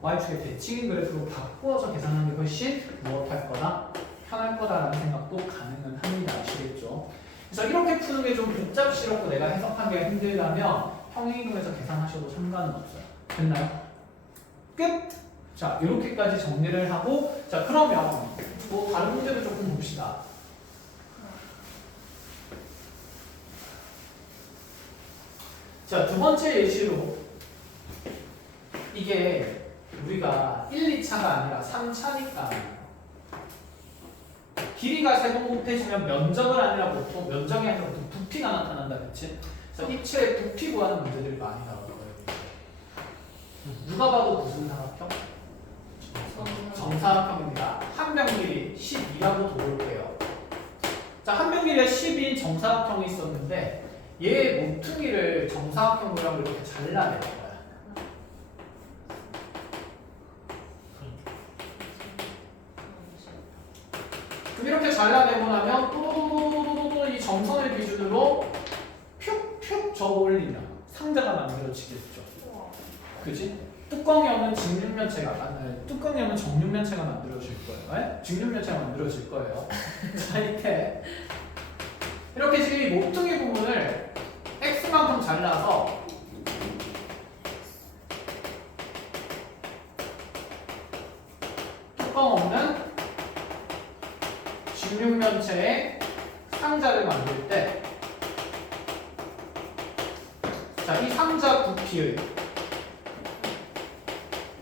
y축의 대칭인 그래프로 바꾸어서 계산하는 게 훨씬 무엇할 거다? 편할 거다라는 생각도 가능은 합니다. 아시겠죠? 그래서 이렇게 푸는 게 좀 복잡스럽고 내가 해석하기가 힘들다면 평행이동에서 계산하셔도 상관은 없어요. 됐나요? 끝! 자, 이렇게까지 정리를 하고 자, 그러면 뭐 다른 문제도 조금 봅시다. 자, 두 번째 예시로 이게 우리가 1, 2차가 아니라 3차니까 길이가 세번 곱해지면 면적은 아니라 보통 면적이 아니라 보통 부피가 나타난다. 그치? 그래서 입체의 부피 구하는 문제들이 많이 나올 거예요. 누가 봐도 무슨 사각형? 정사각형입니다. 한 면 길이 12라고 도볼게요. 자, 한 면 길이가 10인 정사각형이 있었는데 얘 모퉁이를 정사각형 모양으로 이렇게 잘라낼 거야. 그럼 이렇게 잘라내고 나면 또또또또또또 이 정선을 기준으로 푹푹 저어 올리면 상자가 만들어지겠죠. 그지? 뚜껑이 없는 뚜껑이 없는 정육면체가 만들어질 거예요. 네? 직육면체가 만들어질 거예요. 자, 이렇게 이렇게 지금 이 모퉁이 부분을 x만큼 잘라서 뚜껑 없는 직육면체의 상자를 만들 때, 자, 이 상자 부피의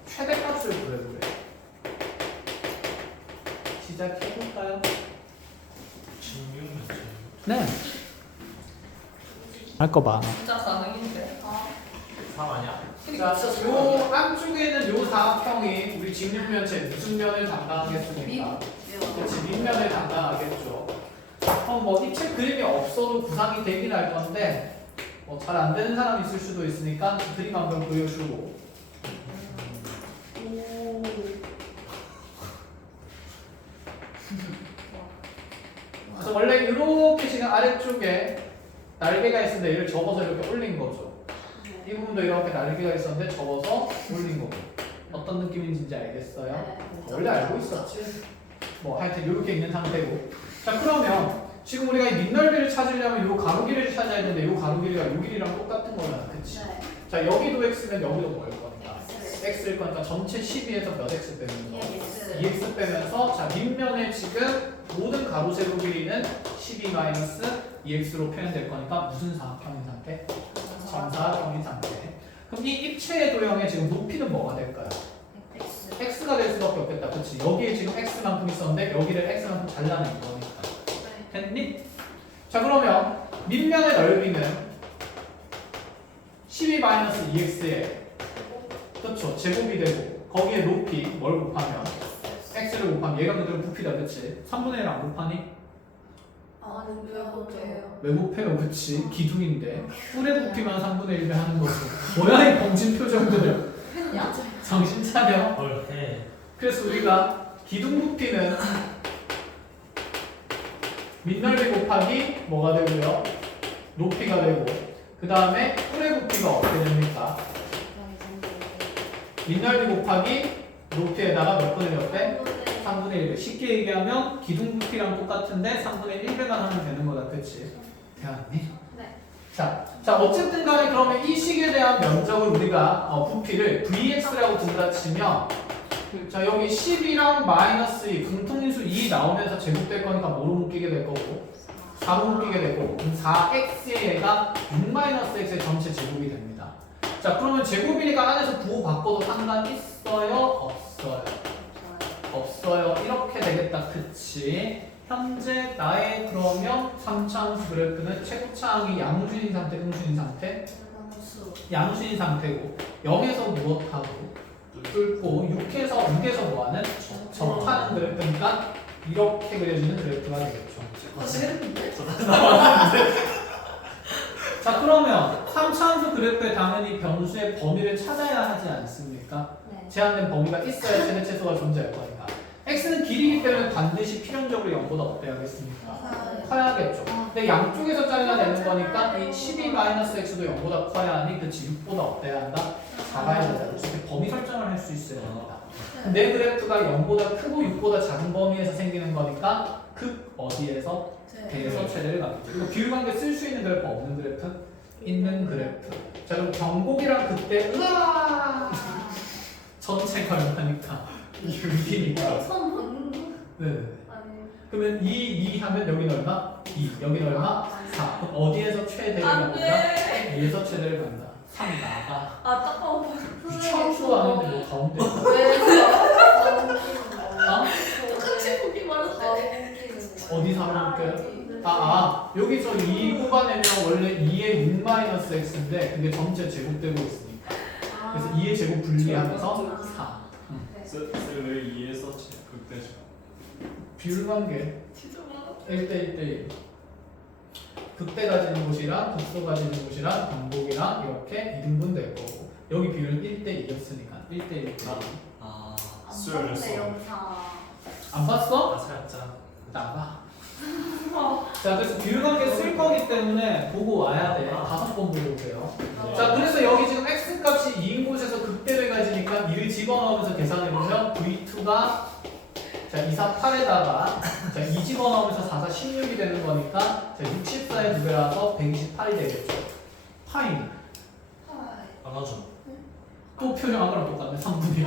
최대값을 구해보래. 시작해볼까요? 직육면체. 네. 할 거 많아. 진짜 가능인데. 3 아니야? 자, 요 안쪽에는 요 사각형이 우리 직육면체 무슨 면을 담당하겠습니까? 그렇지, 밑면을 담당하겠죠. 그럼 뭐 이 책 그림이 없어도 구상이 되긴 할 건데 뭐 잘 안 되는 사람이 있을 수도 있으니까 그림 한번 보여주고. 그래서 원래 이렇게 지금 아래쪽에 날개가 있었는데 얘를 접어서 이렇게 올린 거죠. 이 부분도 이렇게 날개가 있었는데 접어서 올린 거고. 어떤 느낌인지 이제 알겠어요? 원래 알고 있었지. 뭐 하여튼 이렇게 있는 상태고. 자, 그러면 지금 우리가 이 밑넓이를 찾으려면 이 가로 길이를 찾아야 되는데 이 가로 길이가 이 길이랑 똑같은 거잖아. 그치? 자, 여기도 x면 여기도 뭐일 거니까? x일 거니까 전체 12에서 몇 x 빼면 거? 2x 빼면서 자, 밑면에 지금 모든 가로 세로 길이는 12-2x로 표현될 거니까 무슨 사각형인 상태? 정사각형인 상태. 그럼 이 입체의 도형의 지금 높이는 뭐가 될까요? x가 될 수밖에 없겠다. 그치? 여기에 지금 x만큼 있었는데 여기를 x만큼 잘라낸 거니까. 됐니? 자, 그러면 밑면의 넓이는 12-2x에 그렇죠. 제곱이 되고 거기에 높이 뭘 곱하면 x를 곱하면 얘가 그대로 부피다. 그치? 3분의 1 안 곱하니? 왜 곱해요? 그치? 기둥인데 뿔의 부피만 3분의 1배 하는 거죠. 뭐야 이 검진 표정들. 정신 차려. 뭘 해? 그래서 우리가 기둥 부피는 밑넓이 곱하기 뭐가 되고요? 높이가 되고 그 다음에 뿔의 부피가 어떻게 됩니까? 밑넓이 곱하기 높이에다가 몇 분의 몇 배? 3분의 1배. 쉽게 얘기하면 기둥 부피랑 똑같은데 3분의 1배만 하면 되는 거다. 그치? 되었니? 네. 자, 어쨌든 간에 그러면 이 식에 대한 면적을 우리가 부피를 Vx라고 둔다 치면 자, 여기 10이랑 마이너스 2 공통인수 2 나오면서 제곱될 거니까 뭐로 묶이게 될 거고 4로 묶이게 될 거고 그럼 4x의 얘가 6-x의 전체 제곱이 됩니다. 자, 그러면 제곱이니까 안에서 부호 바꿔도 상관 있어요? 없어요? 없어요. 이렇게 되겠다. 그치? 현재 나의 그러면 3차함수 그래프는 최고차항이 양수인 상태, 음수인 상태? 양수인 상태고 0에서 무엇하고 뚫고 6에서 뭐하는? 접하는 그래프니까 이렇게 그려지는 그래프가 되겠죠. 자, 그러면 3차함수 그래프에 당연히 변수의 범위를 찾아야 하지 않습니까? 제한된 범위가 있어야 최대 최소가 존재할 거니까. x는 길이기 때문에 반드시 필연적으로 0보다 어때야겠습니까? 커야겠죠. 근데 양쪽에서 잘라내는 거니까 이 12-x도 0보다 커야 하니 그치 6보다 어때야 한다? 작아야 되잖아. 이렇게 범위 설정을 할 수 있어야 됩니다. 내 그래프가 0보다 크고 6보다 작은 범위에서 생기는 거니까 극 어디에서? 대에서 최대를 갖겠죠. 이거 비율관계 쓸 수 있는 그래프 없는 그래프? 있는 그래프. 자, 그럼 경곡이랑 그때 으아 전체가 얼마니까? 6이니까. 네. 그러면 2 하면 여기는 얼마? 2. 여기는 얼마? 4. 그럼 어디에서 최대를 간다? 2에서 최대를 간다. 3 나가. 유창수 아닌데 뭐 가운데 어디 사놓을게요? 여기서 2 곱아내면 원래 2의 6-x인데 그게 전체 제곱되고 있으니까 그래서 2의 제곱 분리하면서 4 왜 2에서 극대죠? 비율관계 1대 1대 1 극대 가지는 곳이랑 극소 가지는 곳이랑 반복이랑 이렇게 2등분 될 거고 여기 비율은 1대2였으니까 1대1. 아, 안 술, 봤네 술. 영상. 안 봤어? 아, 살짝. 나가. 자, 그래서 비율관계 쓸 거기 때문에 보고 와야 돼. 5번 보고 오세요. 자, 그래서 여기 지금 x 값이 2인 곳에서 극대를 가지니까 2를 집어넣으면서 계산해보면 v2가 자, 2, 4, 8에다가 자, 2 집어넣으면서 4, 4, 16이 되는 거니까 자, 64의 2배라서 128이 되겠죠. 파인. 안 하죠. 또 표현한 거랑 똑같네. 3분의 1.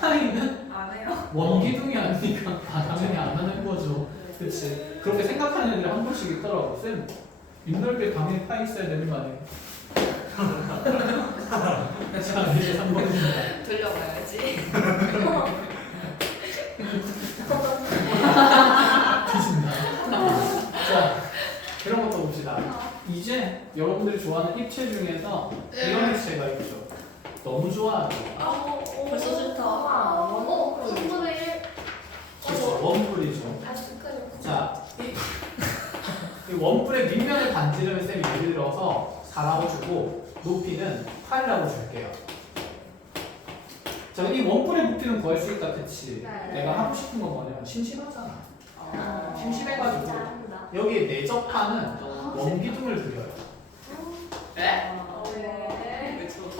파인은 안 해요. 원기둥이 아니니까 당연히 안 하는 거죠. 그치. 그렇게 생각하는 애들이 한 번씩 있더라고. 쌤, 윗넓이에 당연히 파이 있어야 되는 거 아니에요? 자, 이제 3번입니다. 돌려봐야지. 뒤진다. 자, 이런 것도 봅시다. 이제 여러분들이 좋아하는 입체 중에서 이런 입체가 있죠. 너무 좋아하죠. 벌써 싫다. 어? 3분의 1? 그렇죠. 원뿔이죠. 아 헷갈려. 자, 이 원뿔의 밑면을 반지르면 쌤이 예를 들어서 4라고 주고 높이는 8이라고 줄게요. 자, 이 원뿔의 부피는 구할 수 있다, 그치? 네. 내가 하고 싶은 건 뭐냐면 심심하잖아. 아, 심심해가지고 잘한다. 여기에 내접하는 원기둥을 그려요. 네? 왜? 왜 저도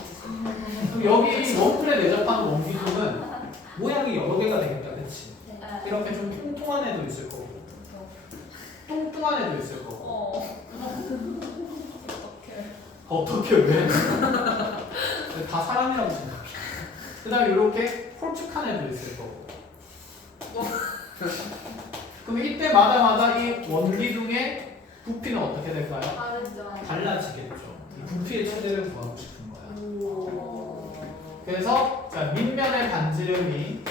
그럼 여기 이 원뿔에 내접하는 원기둥은 모양이 여러 개가 되겠다, 그치? 네. 이렇게 좀 통통한 애도 있을 거고 뚱뚱한 애도 있을 거고 어떻게 왜? 다 사람이라고 생각해. 그 다음에 이렇게 홀쭉한 애도 있을 거고 그럼 이때마다마다 이 원기둥의 부피는 어떻게 될까요? 다르죠. 달라지겠죠. 이 부피의 최대를 구하고 싶은 거야. 오. 그래서 자, 밑면의 반지름이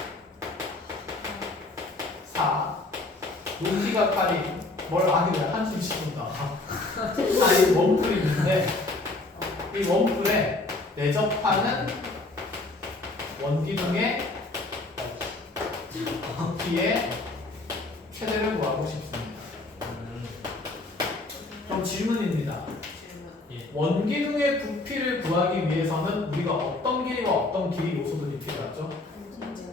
4 높이가 8이 뭘 아니래 한숨 쉬는다. 이 원뿔이 있는데 이 원뿔에 내접하는 원기둥의 부피의 최대를 구하고 싶습니다. 그럼 질문입니다. 예. 원기둥의 부피를 구하기 위해서는 우리가 어떤 길이와 어떤 길이 요소들이 필요하죠?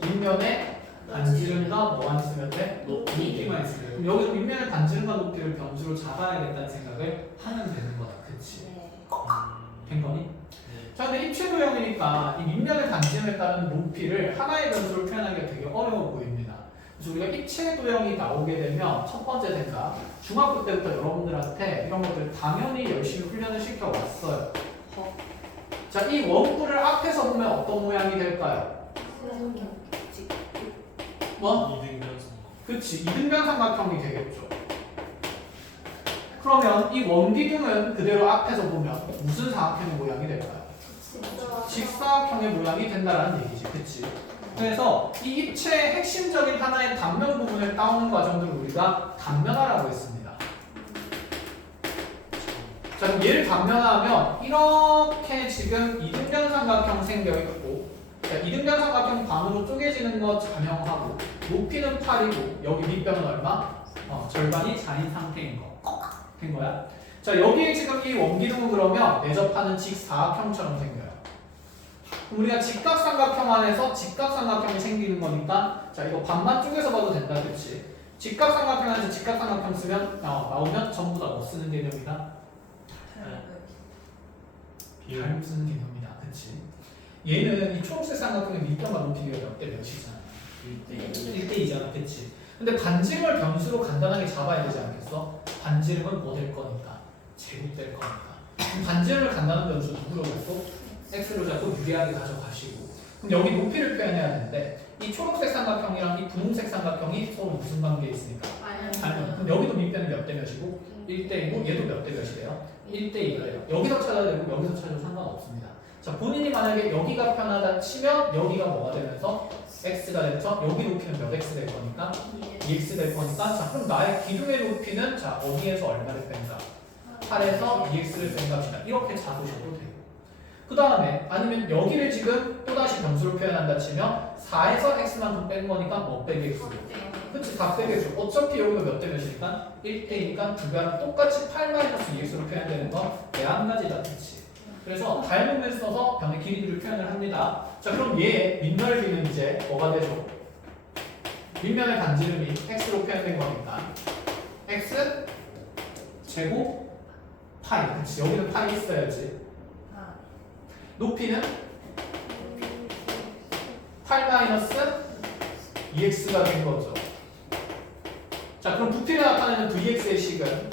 밑면에 반지름과 뭐만 있으면 돼? 높이만 있으면 돼. 그럼 여기서 밑면의 반지름과 높이를 변수로 잡아야겠다는 생각을 하면 되는 거다. 그치? 된 거니? 네. 자, 근데 입체 도형이니까 이 밑면의 반지름에 따른 높이를 하나의 변수로 표현하기가 되게 어려워 보입니다. 그래서 우리가 입체 도형이 나오게 되면 첫 번째 생각, 중학교 때부터 여러분들한테 이런 것들 당연히 열심히 훈련을 시켜왔어요. 자, 이 원뿔을 앞에서 보면 어떤 모양이 될까요? 뭐? 2등 변성. 그치, 이등변 삼각형이 되겠죠. 그러면 이 원기둥은 그대로 앞에서 보면 무슨 사각형의 모양이 될까요? 직사각형의 모양이 된다는 얘기지, 그치? 그래서 이 입체의 핵심적인 하나의 단면 부분을 따오는 과정들을 우리가 단면화라고 했습니다. 자, 그럼 얘를 단면화하면 이렇게 지금 이등변 삼각형 생겨있고, 자, 이등변 삼각형 반으로 쪼개지는 것 가명하고, 높이는 8이고 여기 밑변은 얼마? 절반이 4인 상태인 거. 된 거야. 자, 여기에 지금 이 원기둥은 그러면 내접하는 직사각형처럼 생겨요. 그럼 우리가 직각삼각형 안에서 직각삼각형이 생기는 거니까 자, 이거 반만 쪼개서 봐도 된다, 그치? 직각삼각형 안에서 직각삼각형 쓰면 나오면 전부 다 뭐 쓰는 개념이다? 비율. 잘 쓰는 개념이다, 그치? 얘는 이 초록색 삼각형의 밑변과 높이가 몇 대 몇이잖아. 1대2잖아, 그치? 근데 반지름을 변수로 간단하게 잡아야 되지 않겠어? 반지름은 뭐 될 거니까? 제곱될 거니까. 그럼 반지름을 간단한 변수 누구로 잡고? x로 잡고 유리하게 가져가시고. 그럼 여기 높이를 표현해야 되는데 이 초록색 삼각형이랑 이 분홍색 삼각형이 서로 무슨 관계에 있으니까? 아니면 그럼 여기도 밑변이 몇 대 몇이고 1대1이고 얘도 몇 대 몇이 돼요? 1대2가 돼요. 여기서 찾아야 되고 여기서 찾아도 상관없습니다. 자, 본인이 만약에 여기가 편하다 치면 여기가 뭐가 되면서 x가 되면서 여기 높이는 몇 x 될 거니까 2x 될 거니까 자, 그럼 나의 기둥의 높이는 자, 어디에서 얼마를 뺀다? 8에서 2x를 뺀 값이다. 이렇게 잡으셔도 되고 그 다음에 아니면 여기를 지금 또다시 변수로 표현한다 치면 4에서 x만큼 뺀 거니까 뭐 빼기 x. 그치, 다 빼겠죠. 어차피 여기가 몇 대 몇이니까 1대니까 두 배랑 똑같이 8-2x로 표현되는 건 한 가지다. 그치. 그래서 닮음을 써서 변의 길이를 표현을 합니다. 자, 그럼 얘 밑넓이는 이제 뭐가 되죠? 밑면의 반지름이 x로 표현된 거니까 x 제곱 파이. 그치, 여기는 파이 있어야지. 높이는 8-2x가 된 거죠. 자, 그럼 부피를 나타내는 vx의 식은,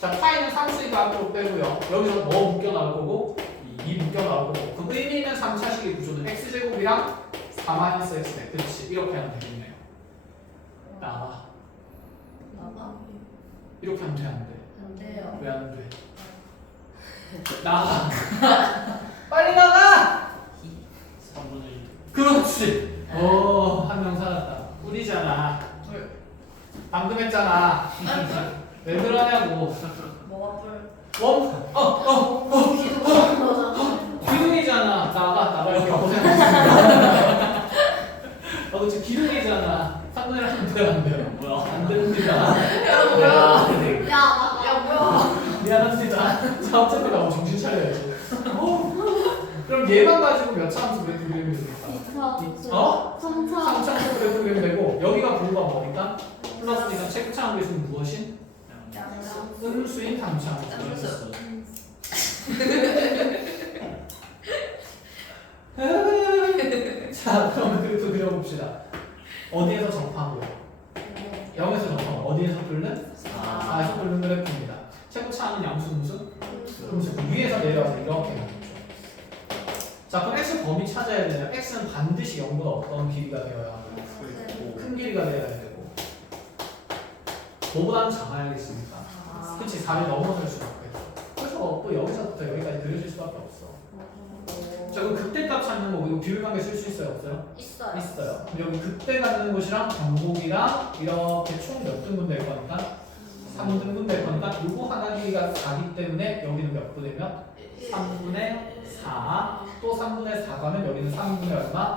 자, 파이는 상수니까 앞으로 빼고요. 여기서 뭐 묶여 나올 거고 2 묶여 나올 거고. 그럼 의미 있는 3차식의 구조는 x제곱이랑 4-x네. 그렇지, 이렇게 하면 되겠네요. 나와. 나가? 이렇게 하면 돼, 안 돼? 안 돼요. 왜 안 돼? 나가. 빨리 나가. 3분의 1. 그렇지. 오, 한 명 살았다. 꿀이잖아. 불. 방금 했잖아. 왜 그러냐고. 뭐가 불? 기둥이잖아. 나갈게. 고생했습니다. 그치, 기둥이잖아. 3분의 1 하면 돼요, 안 돼요? 뭐야? 안 됩니다. 야, 뭐야? 미안합니다. 자, 어차피 나 정신 차려야지. 그럼 얘만 가지고 몇 차 함수 그래프 그리면 됩니까? 어? 3차 함수 그래프 그리면 되고, 여기가 부호가 뭐니까? 플러스니까 체크차 함수는 무엇인? 음수인 단차 함수. 자, 그럼 그래프 그려봅시다. 어디에서 접하고요? 0에서 접하고 어디에서 뚫는? 4에서 뚫는 그래프입니다. 최고차는 양수 음수? 음수. 위에서 내려와서 이렇게 가겠죠. 자, 그럼 x 범위 찾아야 되냐? x는 반드시 0보다 어떤 길이가 되어야 하고 큰 길이가 되어야 되고 뭐보다는 작아야겠습니까? 그치, 4를 넘어설 수밖에 없죠. 그래서 또 여기서부터 여기까지 그려질 수밖에 없어. 자, 그럼 그때값 찾는 거 이거 비율관계 쓸 수 있어요? 없어요? 있어요. 있어요. 그럼 여기 그때 갖는 곳이랑 정복이랑 이렇게 총 몇 등분 될 거니까? 3등분 될 거니까 요거 하나 길이가 4기 때문에 여기는 몇 분이면? 3분의 4. 또 3분의 4 가면 여기는 3분의 얼마?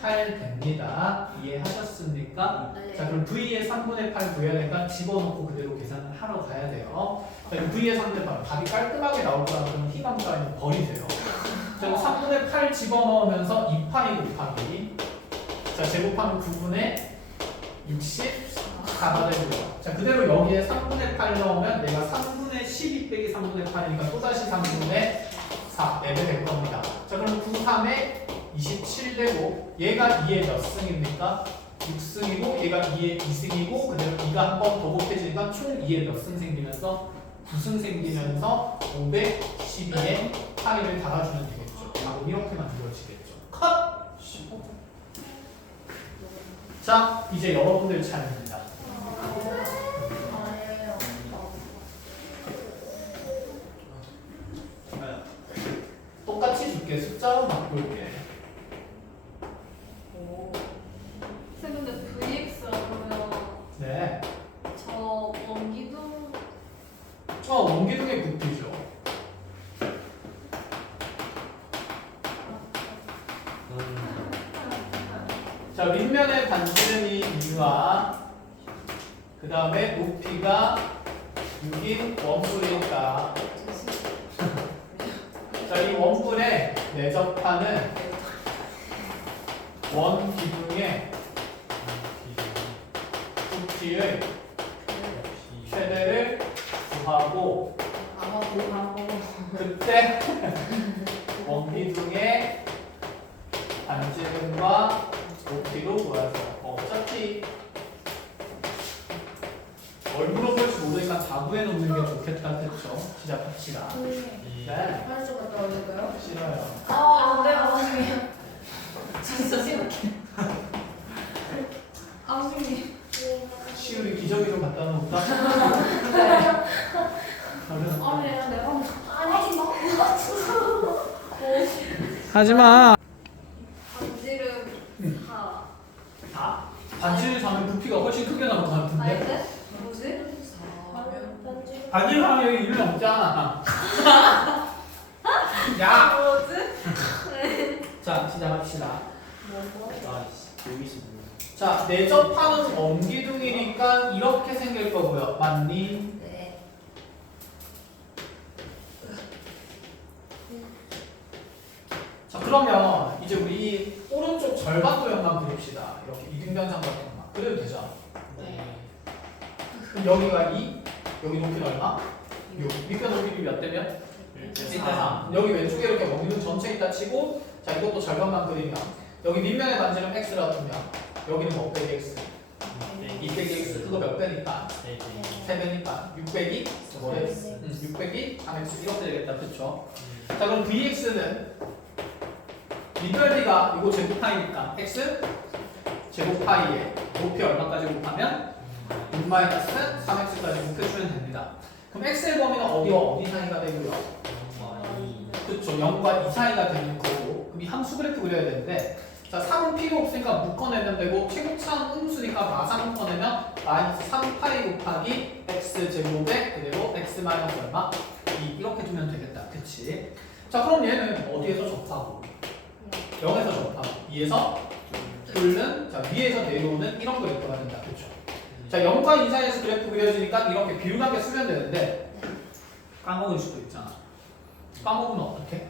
8 됩니다. 이해하셨습니까? 자, 그럼 V의 3분의 8 구해야 되니까 집어넣고 그대로 계산을 하러 가야 돼요. 자, 그럼 V의 3분의 8 답이 깔끔하게 나올 거라 그러면 희망가는 버리세요. 자, 3분의 8 집어넣으면서 2파이 곱하기, 자, 제곱하면 9분의 64가 되고요. 자, 그대로 여기에 3분의 8 넣으면 내가 3분의 12 빼기 3분의 8이니까 또다시 3분의 4 4배 될 겁니다. 자, 그럼 9, 3에 27 되고 얘가 2의 몇 승입니까? 6승이고 얘가 2의 2승이고 그대로 2가 한 번 더 곱해지니까 총 2의 몇 승 생기면서 9승 생기면서 512의 파이를 달아주면 되겠죠. 답은 이렇게 만들어지겠죠. 컷! 자, 이제 여러분들 차례입니다. 똑같이 줄게. 숫자로 바꿀게. 근데 VX라면 네. 저 원기둥 원기둥의 부피죠. 자, 윗면의 반지름이 2와 그 다음에 높이가 6인 원뿔이니까 자, 이 원뿔에 내접하는 원 기둥의 부피의 최대를 구하고 그때 원기둥의 반지름과 높이로 구해서 어차피 뭘 물어볼지 모르니까 다 구해놓는 게 좋겠다. 그쵸? 시작합시다. 네. 한수 갔다 올릴까요? 싫어요. 안 돼요. 진짜 싫어. 선생님. 시우리 기저귀로 갖다 놓을까? 아니에요, 내가. 하지마. 반지름 4. 다? 반지를 사면 부피가 훨씬 크게 나올 것 같은데? 아닌데? 뭐지? 반지를 사면 여기 일로 없잖아. 야! 뭐지? 자, 시작합시다. 나이스. 보이시나요? 자, 내접하는 원기둥이니까 이렇게 생길 거고요. 맞니? 네. 자, 그러면 이제 우리 이 오른쪽 절반 도형만 그립시다. 이렇게 이등변상 같은 것만 그려도 되죠? 네. 그럼 여기가 2, 여기 높이는 얼마? 6. 밑변 높이가 몇 대면? 1대 3. 여기 왼쪽에 이렇게 원기둥 전체 있다 치고, 자, 이것도 절반만 그리면 여기 밑면의 반지름 x라 두면 여기는 뭐 빼기 x, 2 빼기 x, 그거 몇 배니까? 3배니까 6 빼기 뭐래? 6 빼기 3x 이렇게 되겠다. 그쵸? 자, 그럼 vx는 밑변비가 이거 제곱 파이니까 x 제곱 파이에 높이 얼마까지 곱하면 6 마이너스 3x까지 곱해주면 됩니다. 그럼 x의 범위는 어디와 어디 사이가 되고요? 그쵸, 0과 2 사이가 되는 거고. 그럼 이 함수 그래프 그려야 되는데, 자, 3은 필요 없으니까 묶어내면 되고, 최고차는 음수니까 마상 묶어내면 마이너스 3파이 곱하기 x 제곱에 그대로 x 마이너스 얼마? 2 이렇게 두면 되겠다. 그치? 자, 그럼 얘는 어디에서 접하고? 0에서 접하고 2에서 둘은 자, 위에서 내려오는 이런 그래프가 된다. 그쵸? 자, 0과 2 사이에서 그래프 그려지니까 이렇게 비율관계 쓰면 되는데 까먹을 수도 있잖아. 까먹으면 어떻게?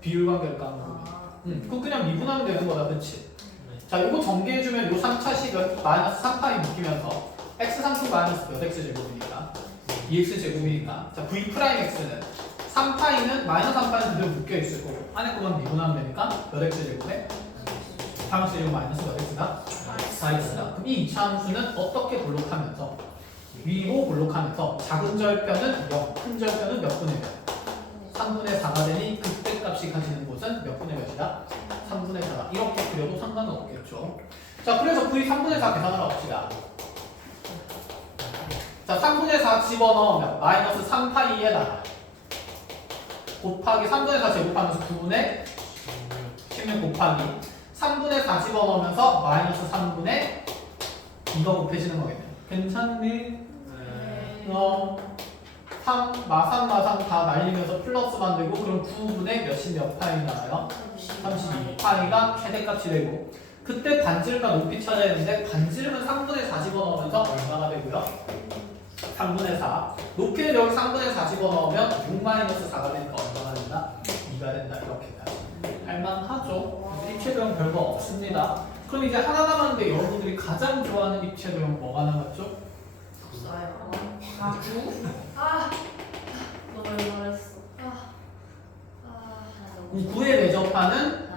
비율관계를 까먹으면. 그럼 그냥 미분하면 되는 거다. 그치? 자, 이거 전개해주면 요 3차식은 마이너스 3파이 묶이면서 x3표 마이너스 몇 x 제곱이니까 2x 제곱이니까 자, v 프라임 x는 3파이는 마이너스 3파이는 그대로 묶여있을 거고 안에 거만 미분하면 되니까 몇 x 제곱에 3x 제곱 마이너스 몇 x다? 4x다. 그럼 이 2차 함수는 어떻게 볼록하면서 위로 볼록하면서 작은 절편은 0, 큰 절편은 몇 분의 몇? 3분의 4가 되니 그때 값이 가지는 곳은 몇 분의 몇이다? 3분의 4다. 이렇게 그려도 상관은 없겠죠. 자, 그래서 V 3분의 4 계산하러 갑시다. 자, 3분의 4 집어넣으면 마이너스 3파이에다가 곱하기 3분의 4 제곱하면서 9분의 16 곱하기 3분의 4 집어넣으면서 마이너스 3분의 2가 곱해지는 거겠네요. 괜찮니? 3, 마상 다 날리면서 플러스 만들고 그럼 9분의 몇십 몇 파이 나와요? 32파이가 최대값이 되고 그때 반지름과 높이 찾아야 되는데 반지름은 3분의 4 집어넣으면서 얼마가 되고요? 3분의 4 높이는 여기 3분의 4 집어넣으면 6 마이너스 4가 되니까 얼마가 된다? 2가 된다. 이렇게까지 할만하죠? 입체도형 별거 없습니다. 그럼 이제 하나 남았는데 여러분들이 가장 좋아하는 입체도형 뭐가 남았죠? 없어요. 너무 말했어. 그럼 9에 내접하는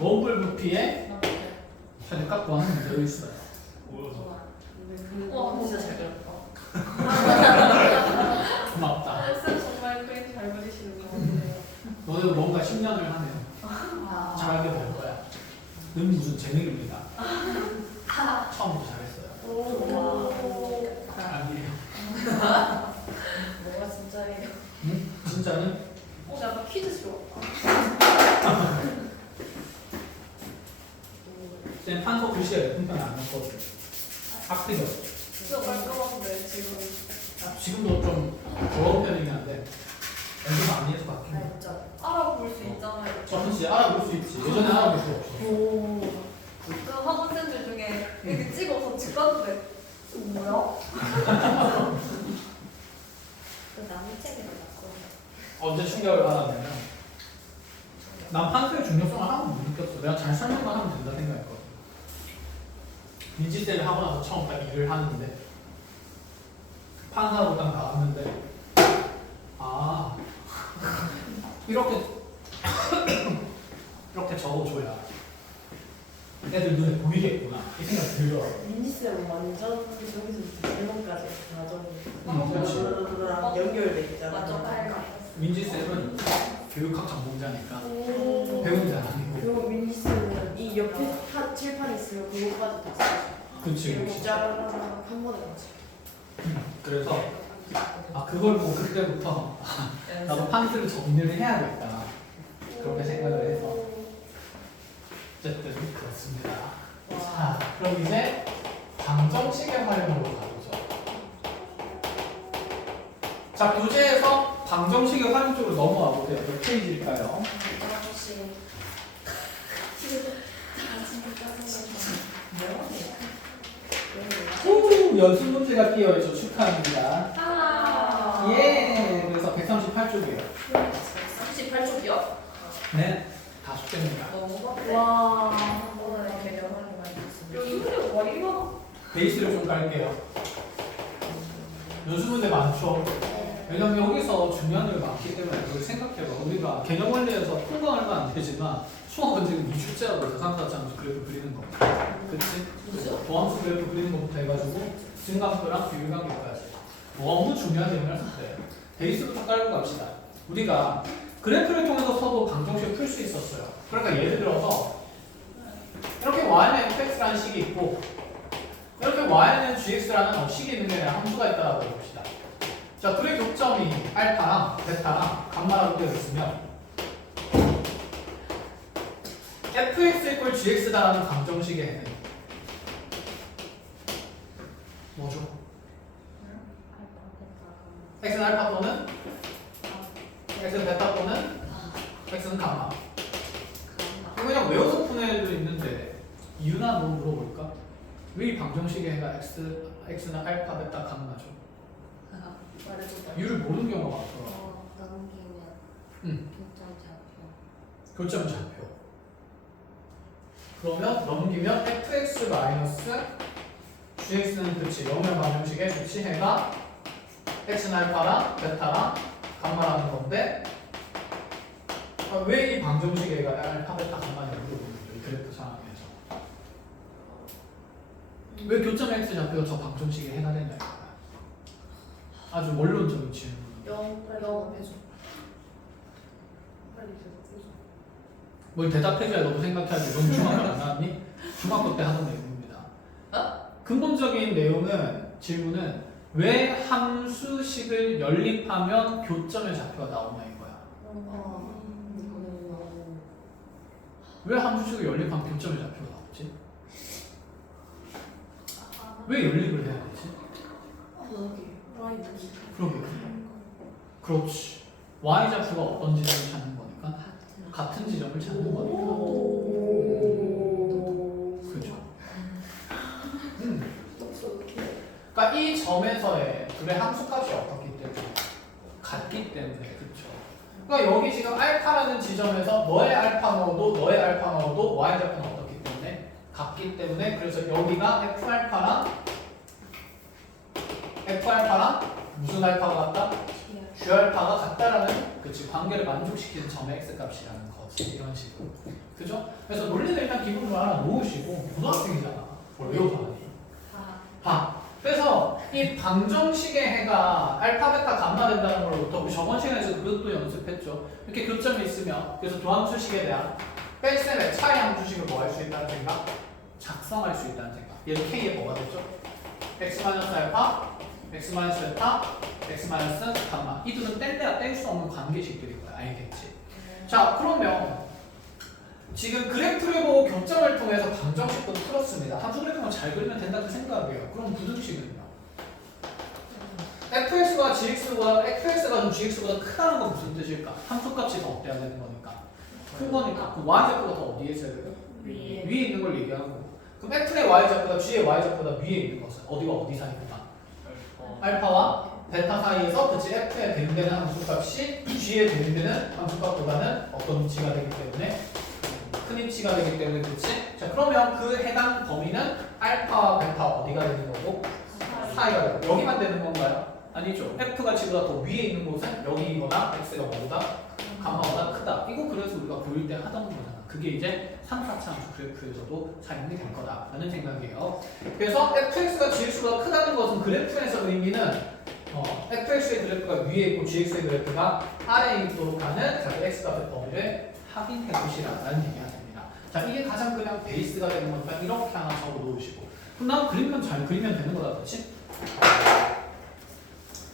원뿔 부피의 최대값 구하는 문제로 있어요. 진짜 잘 그렸다. 고맙다. 쌤 정말 그림 잘 그리시는 것 같아요. 너도 뭔가 10년을 하면 잘하게 될 거야. 는 무슨 재능입니다. 처음부터 잘했어요. 아니에요. 뭐가 진짜예요? 응? 진짜는? 약간 퀴즈 쇼. 쌤 판서 글씨가 예쁜 편이 안 났거든. 악플이요. 진짜 깔끔한데 지금. 지금도 좀 더러운 편이긴 한데 연습 많이 해서 바뀐 거. 진짜. 알아볼 수 있잖아요. 저는 진짜 알아볼 수 있지. 예전에 알아볼 수 없어. 그 학원생들 중에 이렇게 찍어서 집 가도 돼. 뭐야? 그 남의 책에도 봤어. 언제 충격을 받았냐면 난 판서의 중요성을 하나도 못 느꼈어. 내가 잘 설명만 하면 된다 생각했거든. 민지쌤을 하고 나서 처음 딱 일을 하는데 판사로 딱 나왔는데 아 이렇게 이렇게 적어줘야 애들 눈에 보이겠구나 이 생각 들더라고. 민지쌤은 완전 저기서 질문까지 그렇지. 나중랑 연결돼 있잖아. 완전 빨간. 민지쌤은 교육학 전공자니까 오. 배운 자 아니고. 그리고 민지쌤은 이 옆에 칠판 있으면 그거까지 다 써. 그치 그리고 그치. 짜라라라 한 번에 맞지. 그래서 아 그걸 보고 그때부터 나도 판스를 정리를 해야겠다 그렇게 생각을 해서 어쨌든 그렇습니다. 자 그럼 이제 방정식의 활용으로 가보죠. 자 교재에서 방정식의 활용 쪽으로 넘어와 보세요. 몇 페이지일까요? 그치. 아 진짜 짜증나. 오, 연습 문제가 끼어있죠. 축하합니다. 아. 예. 그래서 138쪽이에요. 38쪽이요? 네. 다 숙제입니다. 너무 빡세. 와. 오늘 개념하는 거 많이 있습니다. 여기 문제가 와 이거. 베이스를 좀 깔게요. 연습 문제 많죠. 왜냐면 여기서 중요한 게 많기 때문에 그걸 생각해봐. 우리가 개념 원리에서 푼 건 얼마 안 되지만 수학은 지금 2주째라고 해서 3, 4차 그래프 그리는 거. 그치? 도함수 그래프 그리는 것부터 해가지고 증강도랑 비율관계까지 너무 중요한 개념을 썼어요. 베이스부터 깔고 갑시다. 우리가 그래프를 통해서도 방정식 풀 수 있었어요. 그러니까 예를 들어서 이렇게 y는 fx라는 식이 있고 이렇게 y는 gx라는 식이 있는 게 아니라 함수가 있다고 해봅시다. 자, 둘의 교점이 알파랑 베타랑 감마라고 되어 있으면 fx = gx다라는 방정식에는 뭐죠? x는 알파 또는 x는 베타 또는 x는 감마. 이거 그냥 외워서 푸는 애도 있는데 이유나 뭐 물어볼까? 왜 이 방정식의 해가 x는 알파, 베타, 감마죠? 말해줘봐. 이유를 모르는 경우가 많더라. 넘기면 응. 교점 잡혀. 교점 좌표. 그러면 넘기면 fx gx는 그치 0의 방정식의 그치 해가 x는 알파랑 베타랑 감마라는 건데 왜 이 방정식의 해가 알파, 베타, 감마냐고 물어보는 거죠. 이 그래프 상황에서. 왜 교점 x 좌표가 저 방정식에 해가 되냐 이거야. 아주 원론적인 질문. 영 해줘. 빨리 해줘. 뭘 대답해줘야 너도 생각해야지. 넌 중학교 안 나왔니? 중학교 때 하던 내용입니다. 근본적인 내용은 질문은 왜 함수식을 연립하면 교점의 좌표가 나오냐 이거야. 왜 함수식을 연립하면 교점의 좌표가 나오지? 왜 연립을 해야 되지? 그러게. 그렇지. y 좌표가 어떤 지점을 찾는 거니까? 같은 지점을 찾는 거니까. 그죠? 그러니까 이 점에서의 둘의 함수값이 어떻기 때문에? 같기 때문에. 그렇죠. 그러니까 여기 지금 알파라는 지점에서 너의 알파 넣어도 y 좌표는 어떻기 때문에? 같기 때문에 그래서 여기가 F알파랑 무슨 알파가 같다? G알파가 같다라는 그치 관계를 만족시키는 점의 x값이라는 거지. 이런 식으로. 그죠? 그래서 논리는 일단 기본으로 하나 놓으시고 고등학생이잖아. 뭘 외워서 하니? 그래서 이 방정식의 해가 알파, 베타, 감마 된다는 걸로부터 우리 저번 시간에서 그것도 연습했죠. 이렇게 교점이 있으면 그래서 도함수식에 대한 뺄셈의 차이 함수식을 뭐 할 수 있다는 생각? 작성할 수 있다는 생각. 얘는 K에 뭐가 됐죠? x-알파, x-베타, x-감마. 이 둘은 뗄래야 뗄 수 없는 관계식들인 거야. 알겠지? 자, 그러면 지금 그래프를 보고 교점을 통해서 방정식도 풀었습니다. 함수 그래프만 잘 그리면 된다 그 생각이에요. 그럼 부등식은요? fx가 좀 gx보다 크다는 건 무슨 뜻일까? 함수값이 더 어때야 되는 거니까. 큰 거니까. 그 y좌표가 더 어디에 있어야 돼요? 위에. 위에 있는 걸 얘기하고. 그럼 f의 y좌표가 g의 y좌표보다 위에 있는 것은 어디와 어디 사이구나? 알파와 베타 사이에서 그치 f에 대응되는 함수값이 g에 대응되는 함수값보다는 어떤 위치가 되기 때문에 큰 위치가 되기 때문에 그치? 자 그러면 그 해당 범위는 알파와 베타 어디가 되는 거고? 사이가 되고 여기만 되는 건가요? 아니죠. f가 g보다 더 위에 있는 곳은 여기거나 x가 뭐보다 감마보다 크다. 이거 그래서 우리가 고일 때 하던 거잖아. 그게 이제 3, 4차 함수 그래프에서도 사용이 될 거다라는 생각이에요. 그래서 fx가 gx보다 크다는 것은 그래프에서 의미는 fx의 그래프가 위에 있고 gx의 그래프가 아래에 있도록 하는 자, x값의 범위를 확인해 보시라는 얘기가 됩니다. 자, 이게 가장 그냥 베이스가 되는 거니까 이렇게 하나 적어 놓으시고 그럼 난 그림만 잘 그리면 되는 거다, 그렇지?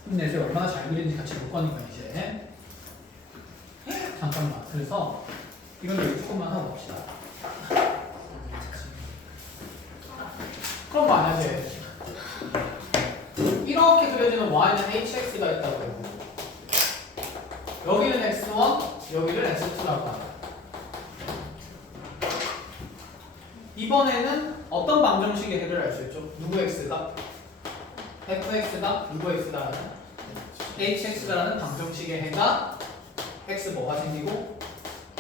힘내세요. 얼마나 잘 그리는지 같이 볼 거니까 이제 잠깐만. 그래서 이걸 여기 조금만 하고 봅시다. 그럼 만약에 이렇게 그려지는 y는 hx가 있다고 해요. 여기는 x1, 여기를 x2라고 합니다. 이번에는 어떤 방정식의 해를 알 수 있죠? 누구 x가? fx가 누구 x다라는 hx다라는 방정식의 해가 x 뭐가 생기고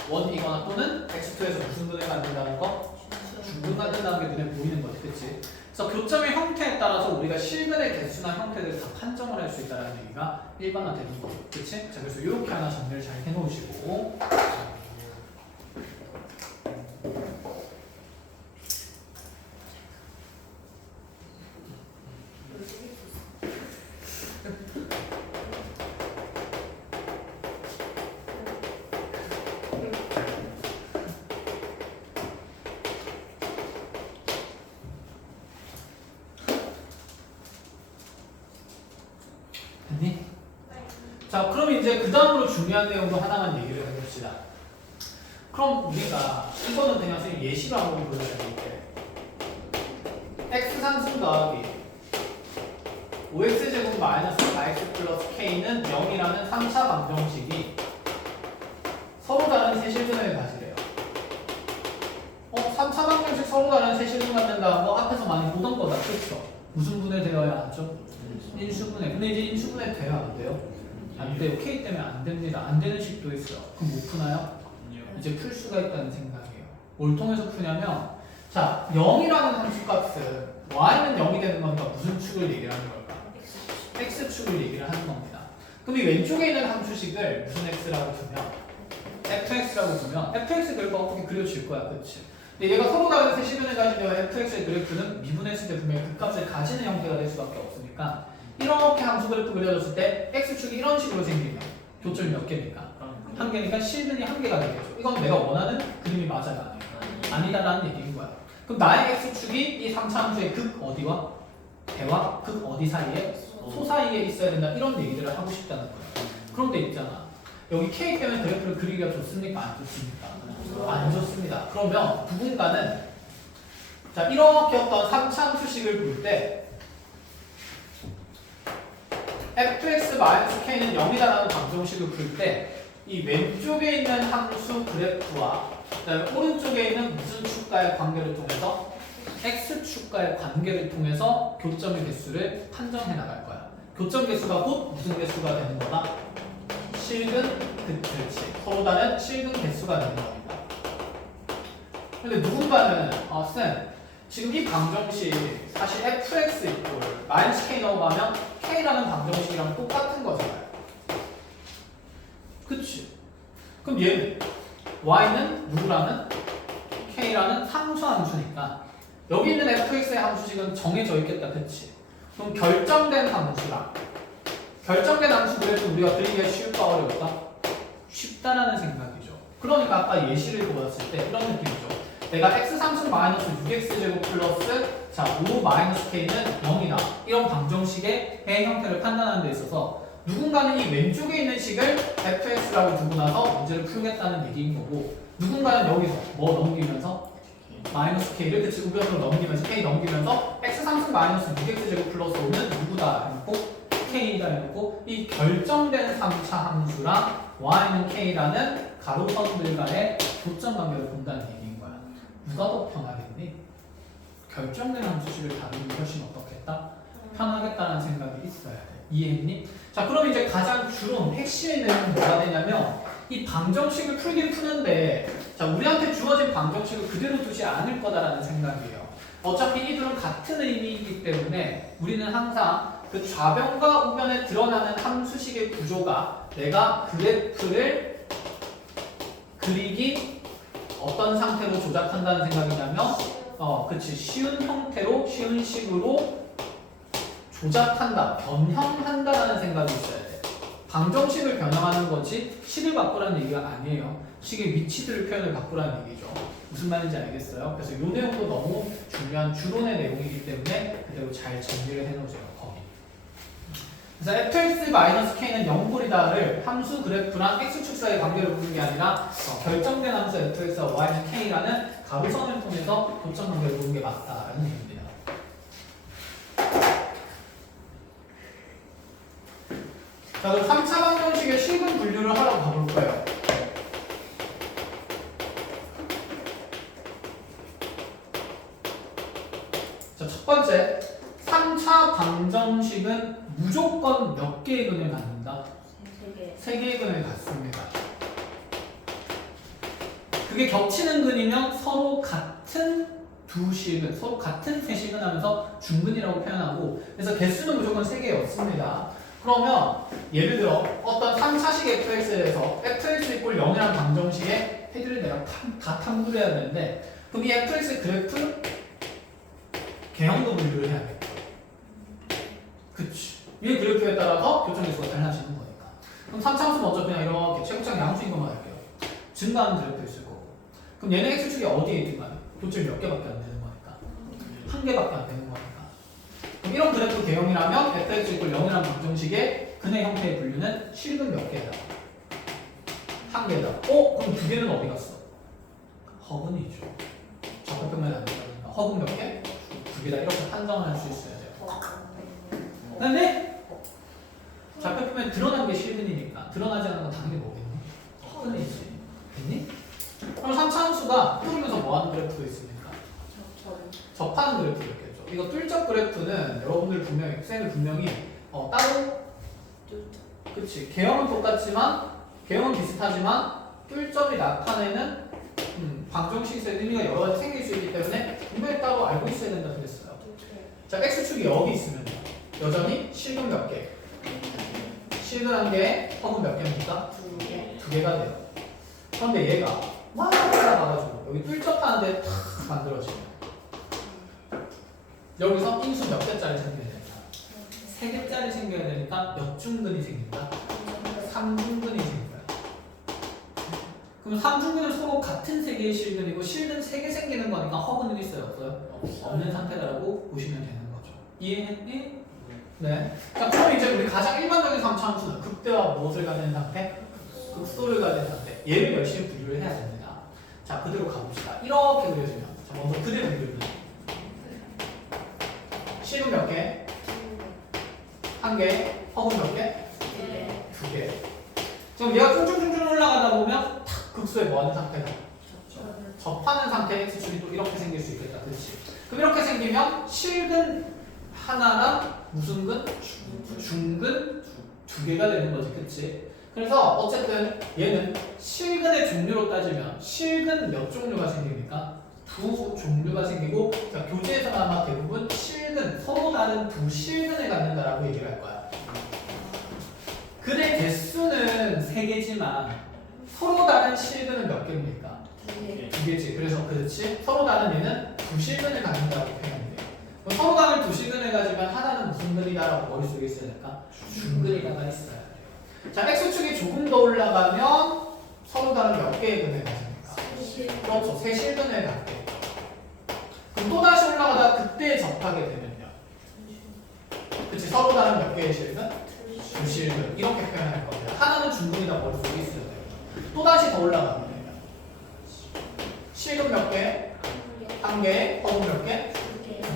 1이거나 또는 x2에서 무슨 분을 갖는다는 거? 중분 갖는다는 게 눈에 보이는 거지, 그치? 그래서 교점의 형태에 따라서 우리가 실근의 개수나 형태들을 다 판정을 할 수 있다는 얘기가 일반화되는 거고, 그치? 자, 그래서 이렇게 하나 정리를 잘 해놓으시고 됐니? 자, 그럼 이제 그 다음으로 중요한 내용도 하나만 얘기를 해봅시다. 그럼 우리가 이거는 그냥 선생님 예시로 한번 보여드릴게요. x 상승 더하기 5x제곱 마이너스 4x 플러스 k는 0이라는 3차 방정식이 서로 다른 세실근을 가지래요. 3차 방정식 서로 다른 세실근 갖는다고 앞에서 많이 보던 거다, 그렇죠? 무슨 분해되어야 하죠? 인수분해. 근데 이제 인수분해 돼요, 안 돼요? 안 돼요. k 때문에 안 됩니다. 안 되는 식도 있어요. 그럼 못 푸나요? 이제 풀 수가 있다는 생각이에요. 뭘 통해서 푸냐면, 자, 0이라는 함수값은 y는 0이 되는 거니까 무슨 축을 얘기를 하는 걸까? x축을 얘기를 하는 겁니다. 그럼 이 왼쪽에 있는 함수식을 무슨 x라고 두면 fx라고 두면 fx 그래프 어떻게 그려질 거야, 그치? 근데 얘가 서로 다른 세시변을 가진 fx의 그래프는 미분했을 때 분명히 그 값을 가지는 형태가 될 수밖에 없으니까 이렇게 함수 그래프 그려졌을 때 x축이 이런 식으로 생기면 교점이 몇 개니까? 한 개니까 실근이 한 개가 되겠죠. 이건 내가 원하는 그림이 맞아가 아니다라는 얘기인 거야. 그럼 나의 x축이 이 3차 함수의 극 어디와 대와 극 어디 사이에? 소 사이에 있어야 된다, 이런 얘기들을 하고 싶다는 거야. 그런데 있잖아, 여기 k 때문에 그래프를 그리기가 좋습니까? 안 좋습니까? 안 좋습니다. 그러면 누군가는 자, 이렇게 어떤 3차 함수식을 볼 때 fx-k는 0이다라는 방정식을 풀 때 이 왼쪽에 있는 함수 그래프와 그다음에 오른쪽에 있는 무슨 축과의 관계를 통해서 x축과의 관계를 통해서 교점의 개수를 판정해 나갈 거야. 교점 개수가 곧 무슨 개수가 되는 거다? 실근, 그렇지. 서로 다른 실근 개수가 되는 겁니다. 근데 누군가는 쌤, 지금 이 방정식 사실 fx 이꼴 마이너스 k 넘어가면 k라는 방정식이랑 똑같은 거잖아요. 그치? 그럼 얘는 y는 누구라는? k라는 상수 함수니까 여기 있는 fx의 함수식은 정해져 있겠다, 그치? 그럼 결정된 함수랑 결정된 함수 그래도 우리가 그리기가 쉬울까 어려울까? 쉽다라는 생각이죠. 그러니까 아까 예시를 보았을 때 이런 느낌이죠. 내가 x 상승 마이너스 6x제곱 플러스 자 5 마이너스 k는 0이다. 이런 방정식의 배 형태를 판단하는 데 있어서 누군가는 이 왼쪽에 있는 식을 fx라고 두고 나서 문제를 풀겠다는 얘기인 거고, 누군가는 여기서 뭐 넘기면서 마이너스 k를 그치 우변으로 넘기면서 k 넘기면서 x 상승 마이너스 6x제곱 플러스 5는 누구다 해놓고 k다 해놓고 이 결정된 3차 함수랑 y는 k라는 가로선들 간의 교점 관계를 본다는 얘기인 거야. 누가 더 편하겠니? 결정된 함수식을 다루는 게 훨씬 어떻겠다? 편하겠다는 생각이 있어야 돼. 이해했니? 자, 그럼 이제 가장 주로 핵심의 내용은 뭐가 되냐면 이 방정식을 풀긴 푸는데 자, 우리한테 주어진 방정식을 그대로 두지 않을 거다라는 생각이에요. 어차피 이들은 같은 의미이기 때문에 우리는 항상 그 좌변과 우변에 드러나는 함수식의 구조가 내가 그래프를 그리기 어떤 상태로 조작한다는 생각이냐면 그치 쉬운 형태로 쉬운 식으로 조작한다, 변형한다라는 생각이 있어야 돼. 방정식을 변형하는 거지 식을 바꾸라는 얘기가 아니에요. 식의 위치들을 표현을 바꾸라는 얘기죠. 무슨 말인지 알겠어요? 그래서 이 내용도 너무 중요한 주론의 내용이기 때문에 그대로 잘 정리를 해놓으세요. 거기. 그래서 fx-k는 0꼴이다를 함수 그래프랑 x축 사이의 관계를 보는 게 아니라 결정된 함수 fx와 y는 k라는 가로선을 통해서 교점 관계를 보는 게 맞다라는 얘기입니다. 자, 그럼 3차 방정식의 실근 분류를 하러 가볼 거예요. 자, 첫 번째 3차 방정식은 무조건 몇 개의 근을 갖는다? 3개. 3개의 근을 갖습니다. 그게 겹치는 근이면 서로 같은 두 실근, 서로 같은 세 실근 하면서 중근이라고 표현하고, 그래서 개수는 무조건 3개였습니다. 그러면 예를 들어 어떤 3차식 fx에 대해서 fx = 0이라는 방정식에 해들을 내가 다 탐구를 해야 되는데, 그럼 이 fx 그래프 개형도 분류를 해야겠다. 그치? 이 그래프에 따라서 교정계수가 달라지는 거니까. 그럼 3차함수 먼저 그냥 이렇게 최고점 양수인 것만 할게요. 증가하는 그래프 있을 거고. 그럼 얘네 x축이 어디에 있든 간에 도출 몇 개밖에 안 되는 거니까. 한 개밖에 안 되는 거니까. 그럼 이런 그래프 개형이라면 fx = 0이라는 방정식의 근의 형태의 분류는 실근 몇 개다? 한 개다. 그럼 두 개는 어디 갔어? 허근이죠. 좌표평면이 안 된다니까. 허근 몇 개? 두 개다. 이렇게 판정을 할 수 있어야 돼요. 근데 좌표표면 드러난 게 실근이니까 드러나지 않은 건 당연히 뭐겠니? 허근이지. 됐니? 그럼 3차 함수가 뚫으면서 뭐하는 그래프도 있습니까? 접하는 그래프도 있겠죠. 이거 뚫적 그래프는 여러분들 분명히 쌤이 분명히 따로 그치 개형은 똑같지만 개형은 비슷하지만 뚫적이 나타내는 방정식에서 의미가 여러 가지 생길 수 있기 때문에 분명히 따로 알고 있어야 된다 그랬어요. 자, x축이 여기 있으면 여전히 실근 몇 개? 실근 한 개, 허근 몇 개입니까? 2개. 두 개가 돼요. 그런데 얘가 막 올라가가지고 여기 뚫쩍하는데 탁 만들어지면 여기서 인수 몇 개짜리 생겨야 된다? 3개짜리 생겨야 되니까 몇 중근이 생긴다? 3중근이 생긴다. 그럼 3중근은 서로 같은 3개의 실근이고 실근 3개 생기는 거니까 허근은 있어요? 없어요? 없는 상태라고 보시면 되는 거죠. 이해했니? 네. 자, 그럼 이제 우리 가장 일반적인 3차 함수는 극대와 무엇을 가진 상태? 극소를 가진 상태. 얘를 열심히 분류를 해야 됩니다. 자, 그대로 가봅시다. 이렇게 그려지면 자, 먼저 그대로 그려줍니다. 실근 몇 개? 1개. 허근 몇 개? 2개. 지금 얘가 퉁퉁퉁퉁 올라가다 보면 탁 극소에 뭐하는 상태가? 접하는 상태의 x축이 또 이렇게 생길 수 있겠다. 그렇지? 그럼 이렇게 생기면 실근 하나랑 무슨 근? 중근? 2개가 되는 거지. 그치? 그래서 어쨌든 얘는 실근의 종류로 따지면 실근 몇 종류가 생깁니까? 2 종류가 생기고, 자, 교재에서는 아마 대부분 실근, 서로 다른 2 실근을 갖는다라고 얘기를 할 거야. 근의 개수는 3개지만 서로 다른 실근은 몇 개입니까? 2개지. 그래서 그렇지. 서로 다른 얘는 2 실근을 갖는다고 표현해요. 서로 다른 2 실근을 가지면 하나는 무슨 근이다라고 머릿속에 있어야 될까? 중근이다가 있어야 돼요. 자, x축이 조금 더 올라가면 서로 다른 몇 개의 근을 가집니까? 그렇죠. 3 실근을 갖게. 그럼 또다시 올라가다 그때 접하게 되면요. 그치. 서로 다른 몇 개의 실근? 2 실근. 이렇게 표현할 겁니다. 하나는 중근이다 머릿속에 있어야 돼요. 또다시 더 올라가면 실근 몇 개? 1개. 허근 몇 개?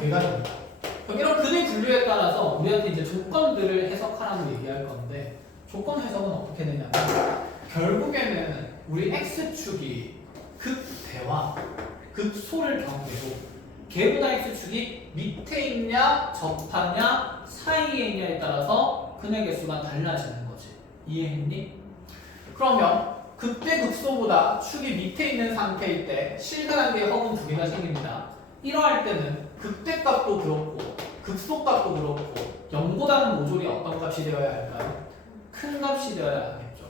2개가 됩니다. 그럼 이런 근의 분류에 따라서 우리한테 이제 조건들을 해석하라고 얘기할 건데, 조건 해석은 어떻게 되냐면 결국에는 우리 x축이 극대와 극소를 경계로 걔보다 x축이 밑에 있냐 접하냐 사이에 있냐에 따라서 근의 개수가 달라지는 거지. 이해했니? 그러면 극대 극소보다 축이 밑에 있는 상태일 때 실근 1개, 허근 2개가 생깁니다. 이러할 때는 극대 값도 그렇고 극소 값도 그렇고 0보다는 모조리 어떤 값이 되어야 할까요? 큰 값이 되어야 하겠죠.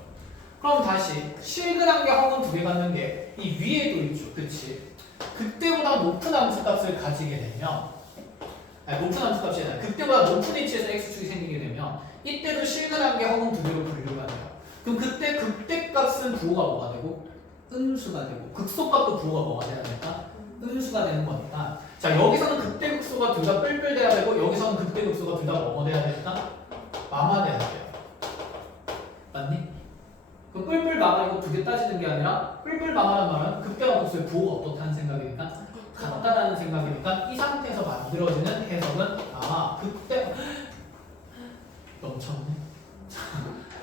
그럼 다시 실근 1개, 허근 2개 갖는 게 이 위에도 있죠. 그치? 극대보다 높은 함수값을 가지게 되면, 높은 함수값이 아니라 극대보다 높은 위치에서 x축이 생기게 되면 이때도 실근 1개, 허근 2개로 분류가 돼요. 그럼 그때 극대값은 부호가 뭐가 되고? 음수가 되고, 극소값도 부호가 뭐가 돼야 될까? 음수가 되는 거니까, 자, 여기서는 극대 극소가 둘 다 뿔뿔 돼야 되고, 여기서는 극대 극소가 둘 다 뭐뭐 돼야 될까? 마마 돼야 돼요. 맞니? 그럼 뿔뿔 마마이고 2개 따지는 게 아니라 뿔뿔 마마란 말은 극대와 극소의 부호가 어떻다는 생각이니까 같다라는 생각이니까 이 상태에서 만들어지는 해석은 극대 넘쳤네.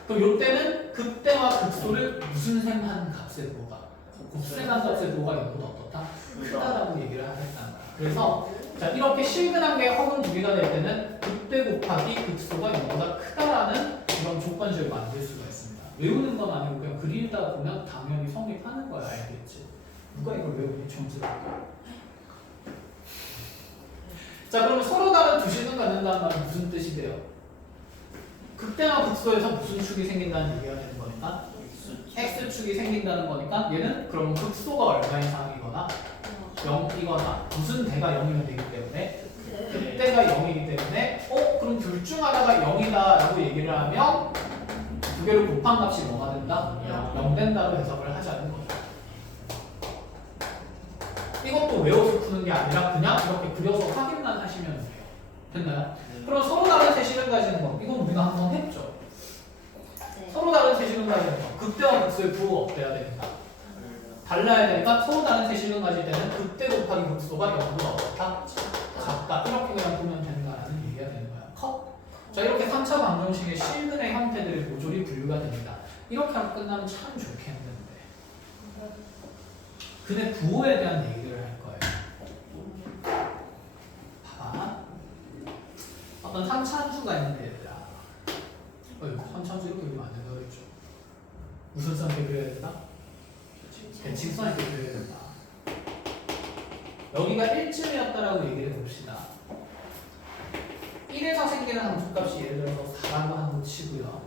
그럼 이때는 극대와 극소를 무슨 셈한 값의 부호가 곱셈한 값의 부호가 0보다 어떻다? 크다라고 얘기를 하겠다는 거야. 그래서 자, 이렇게 실근한 게 허근 두 개가 될 때는 극대 곱하기 극소가 0보다 크다라는 이런 조건식을 만들 수가 있습니다. 외우는 건 아니고 그냥 그리다 보면 당연히 성립하는 거야. 알겠지? 누가 이걸 외우니? 점수랄까? 자, 그러면 서로 다른 두 실근 갖는다는 말은 무슨 뜻이 돼요? 극대나 극소에서 무슨 축이 생긴다는 얘기가 되는 거니까 X축이 생긴다는 거니까 얘는 그럼 극소가 얼마 이상이거나 0이거나 무슨 대가 0이면 되기 때문에 극대가 0이기 때문에 그럼 둘 중 하나가 0이다 라고 얘기를 하면 두 개를 곱한 값이 뭐가 된다? 0 된다로 해석을 하자는 거죠. 이것도 외워서 푸는 게 아니라 그냥 이렇게 그려서 확인만 하시면 돼요. 됐나요? 그럼 서로 다른 세실을 가지는 거 이건 우리가 한번 했죠. 서로 다른 세실을 가지는 거 극대와 극소의 부호가 어때야 되니까 달라야 되니까 서로 다른 세실을 가질 때는 극대 곱하기 극소가 0보다 어떻다? 작다. 이렇게 그냥 보면 된다라는 얘기가 되는 거야. 컷. 자, 이렇게 3차 방정식의 실근의 형태들의 모조리 분류가 됩니다. 이렇게 하고 끝나면 참 좋겠는데 근데 부호에 대한 얘기를 할 거예요. 봐봐. 어떤 3차 함수가 있는데 얘들아 3차 함수 이렇게 그리면 안 된다고 그랬죠. 무슨 선 이렇게 그려야 된다? 대칭선 이렇게 그려야 된다. 여기가 1쯤이었다라고 얘기를 해봅시다. 1에서 생기는 함수값이 예를 들어서 4라고 하는 거 치고요.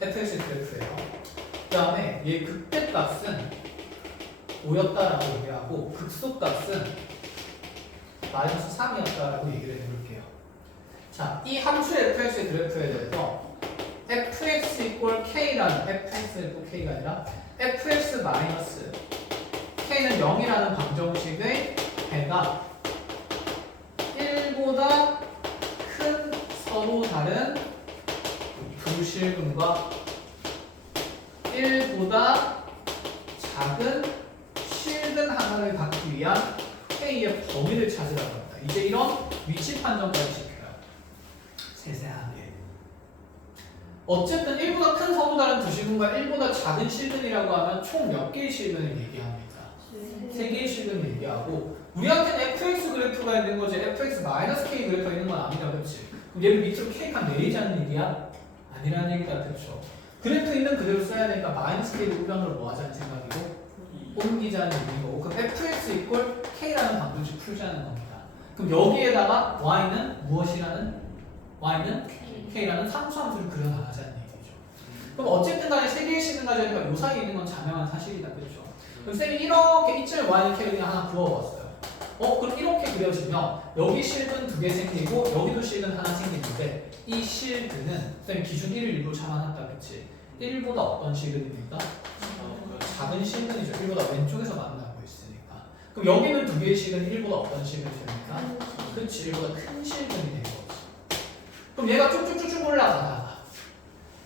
fx 그래프예요. 그 다음에 얘 극대값은 5였다라고 얘기하고 극소값은 마이너스 3이었다라고 얘기를 해볼게요. 자, 이 함수의 fx의 그래프에 대해서 fx 이꼴 k라는 fx 이꼴 k가 아니라 fx 마이너스 k는 0이라는 방정식의 배가 1보다 큰 서로 다른 두 실근과 1보다 작은 실근 하나를 갖기 위한 K의 범위를 찾으라고 합니다. 이제 이런 위치 판정까지 시켜요. 세세하게. 어쨌든 1보다 큰 서로 다른 두 실근과 1보다 작은 실근이라고 하면 총 몇 개의 실근을 얘기합니다. 3개의 실근을 얘기하고 우리한테는 fx 그래프가 있는 거지 fx 마이너스 k 그래프가 있는 건 아니다. 그렇지? 그럼 얘를 밑으로 k가 내리자는 얘기야? 아니라는 얘기다. 그렇죠? 그래프 있는 그대로 써야 되니까 마이너스 k를 우변으로 뭐 하자는 생각이고 옮기자는 얘기인 거고 그럼 fx 이꼴 k라는 방정식 풀자는 겁니다. 그럼 여기에다가 y는 무엇이라는? y는 k라는 상수함수를 그려나가자는 얘기죠. 그럼 어쨌든 간에 3개의 식을 가져니까 요 사이에 있는 건 자명한 사실이다. 그렇죠? 그럼 쌤이 이렇게 이쯤에 y는 k를 그냥 하나 그어봤어요. 그럼 이렇게 그려지면 여기 실근 2개 생기고 여기도 실근 하나 생기는데 이 실근은 쌤 기준 1을 일부러 잡아놨다. 그치? 1보다 어떤 실근입니까? 작은 실근이죠. 1보다 왼쪽에서 만나고 있으니까. 그럼 여기는 2개의 실근 1보다 어떤 실근이 됩니까? 그치? 1보다 큰 실근이 되는 거지. 그럼 얘가 쭉쭉쭉쭉 올라가다가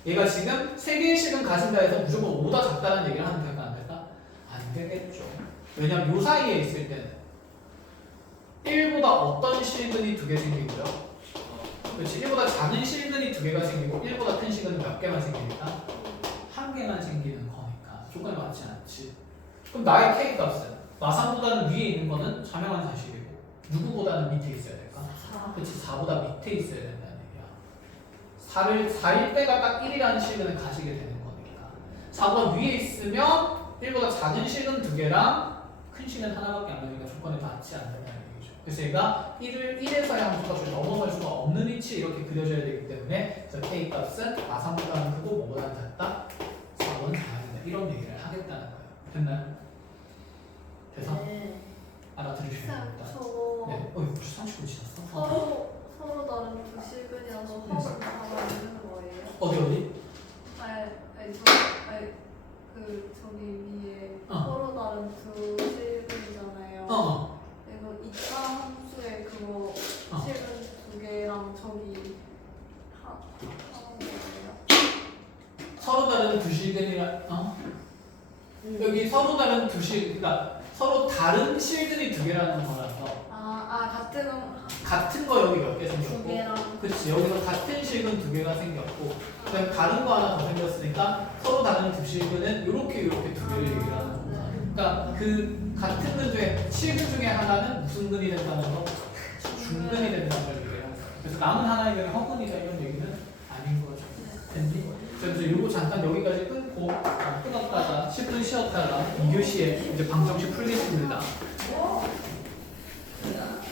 얘가 지금 3개의 실근 가진다 해서 무조건 5보다 작다는 얘기를 하면 될까 안 될까? 안 되겠죠. 왜냐면 요 사이에 있을 때는 1보다 어떤 실근이 2개 생기고요. 그렇지. 1보다 작은 실근이 2개가 생기고 1보다 큰 실근은 몇 개만 생기니까? 1개만 생기는 거니까 조건이 맞지 않지. 그럼 나의 K 값은 마상보다는 위에 있는 거는 자명한 사실이고 누구보다는 밑에 있어야 될까? 4. 그렇지. 4보다 밑에 있어야 된다는 얘기야. 4일 때가 딱 1이라는 실근을 가지게 되는 거니까 4보다 위에 있으면 1보다 작은 실근 2개랑 큰 실근 하나밖에 안 되니까 조건에 맞지 않는다는 얘기죠. 그래서 얘가 1에서의 함수값을 넘어갈 수가 없는 위치 이렇게 그려져야 되기 때문에 그래서 K 값은 마상보다는 크고 뭐보다는 작다? 4번은 작아야 된다. 이런 얘기를 하겠다는 거예요. 됐나요? 돼서? 네. 알아들으시면 됩니다. 저 네. 벌써 30분 지났어? 서로 다른 두 실근이라서 허근 잡아내는 거예요. 어디? 저기 위에 어. 서로 다른 두 실근이잖아요. 그래서 2차 함수에 그거 실근 2개랑 저기 하는 거예요. 서로 다른 두 실근이라 여기 서로 다른 두 실, 그러니까 서로 다른 실근이 2개라는 거라서 같은 거 여기 몇 개 생겼고 2개랑 그렇지. 여기서 같은 실근 2개가 생겼고 그다음에 다른 거 하나 더 생겼으니까 서로 다른 두 실근은 이렇게 2개를 얘기를 하는 거야. 그러니까 그 같은 근 중에 실근 중에 하나는 무슨 근이 된다는 거? 남은 하나의 경우 허근이다 이런 얘기는 아닌 거죠. 됐니? 그래서 이거 잠깐 여기까지 끊고 끊었다가 10분 쉬었다가 2교시에 이제 방정식 풀겠습니다.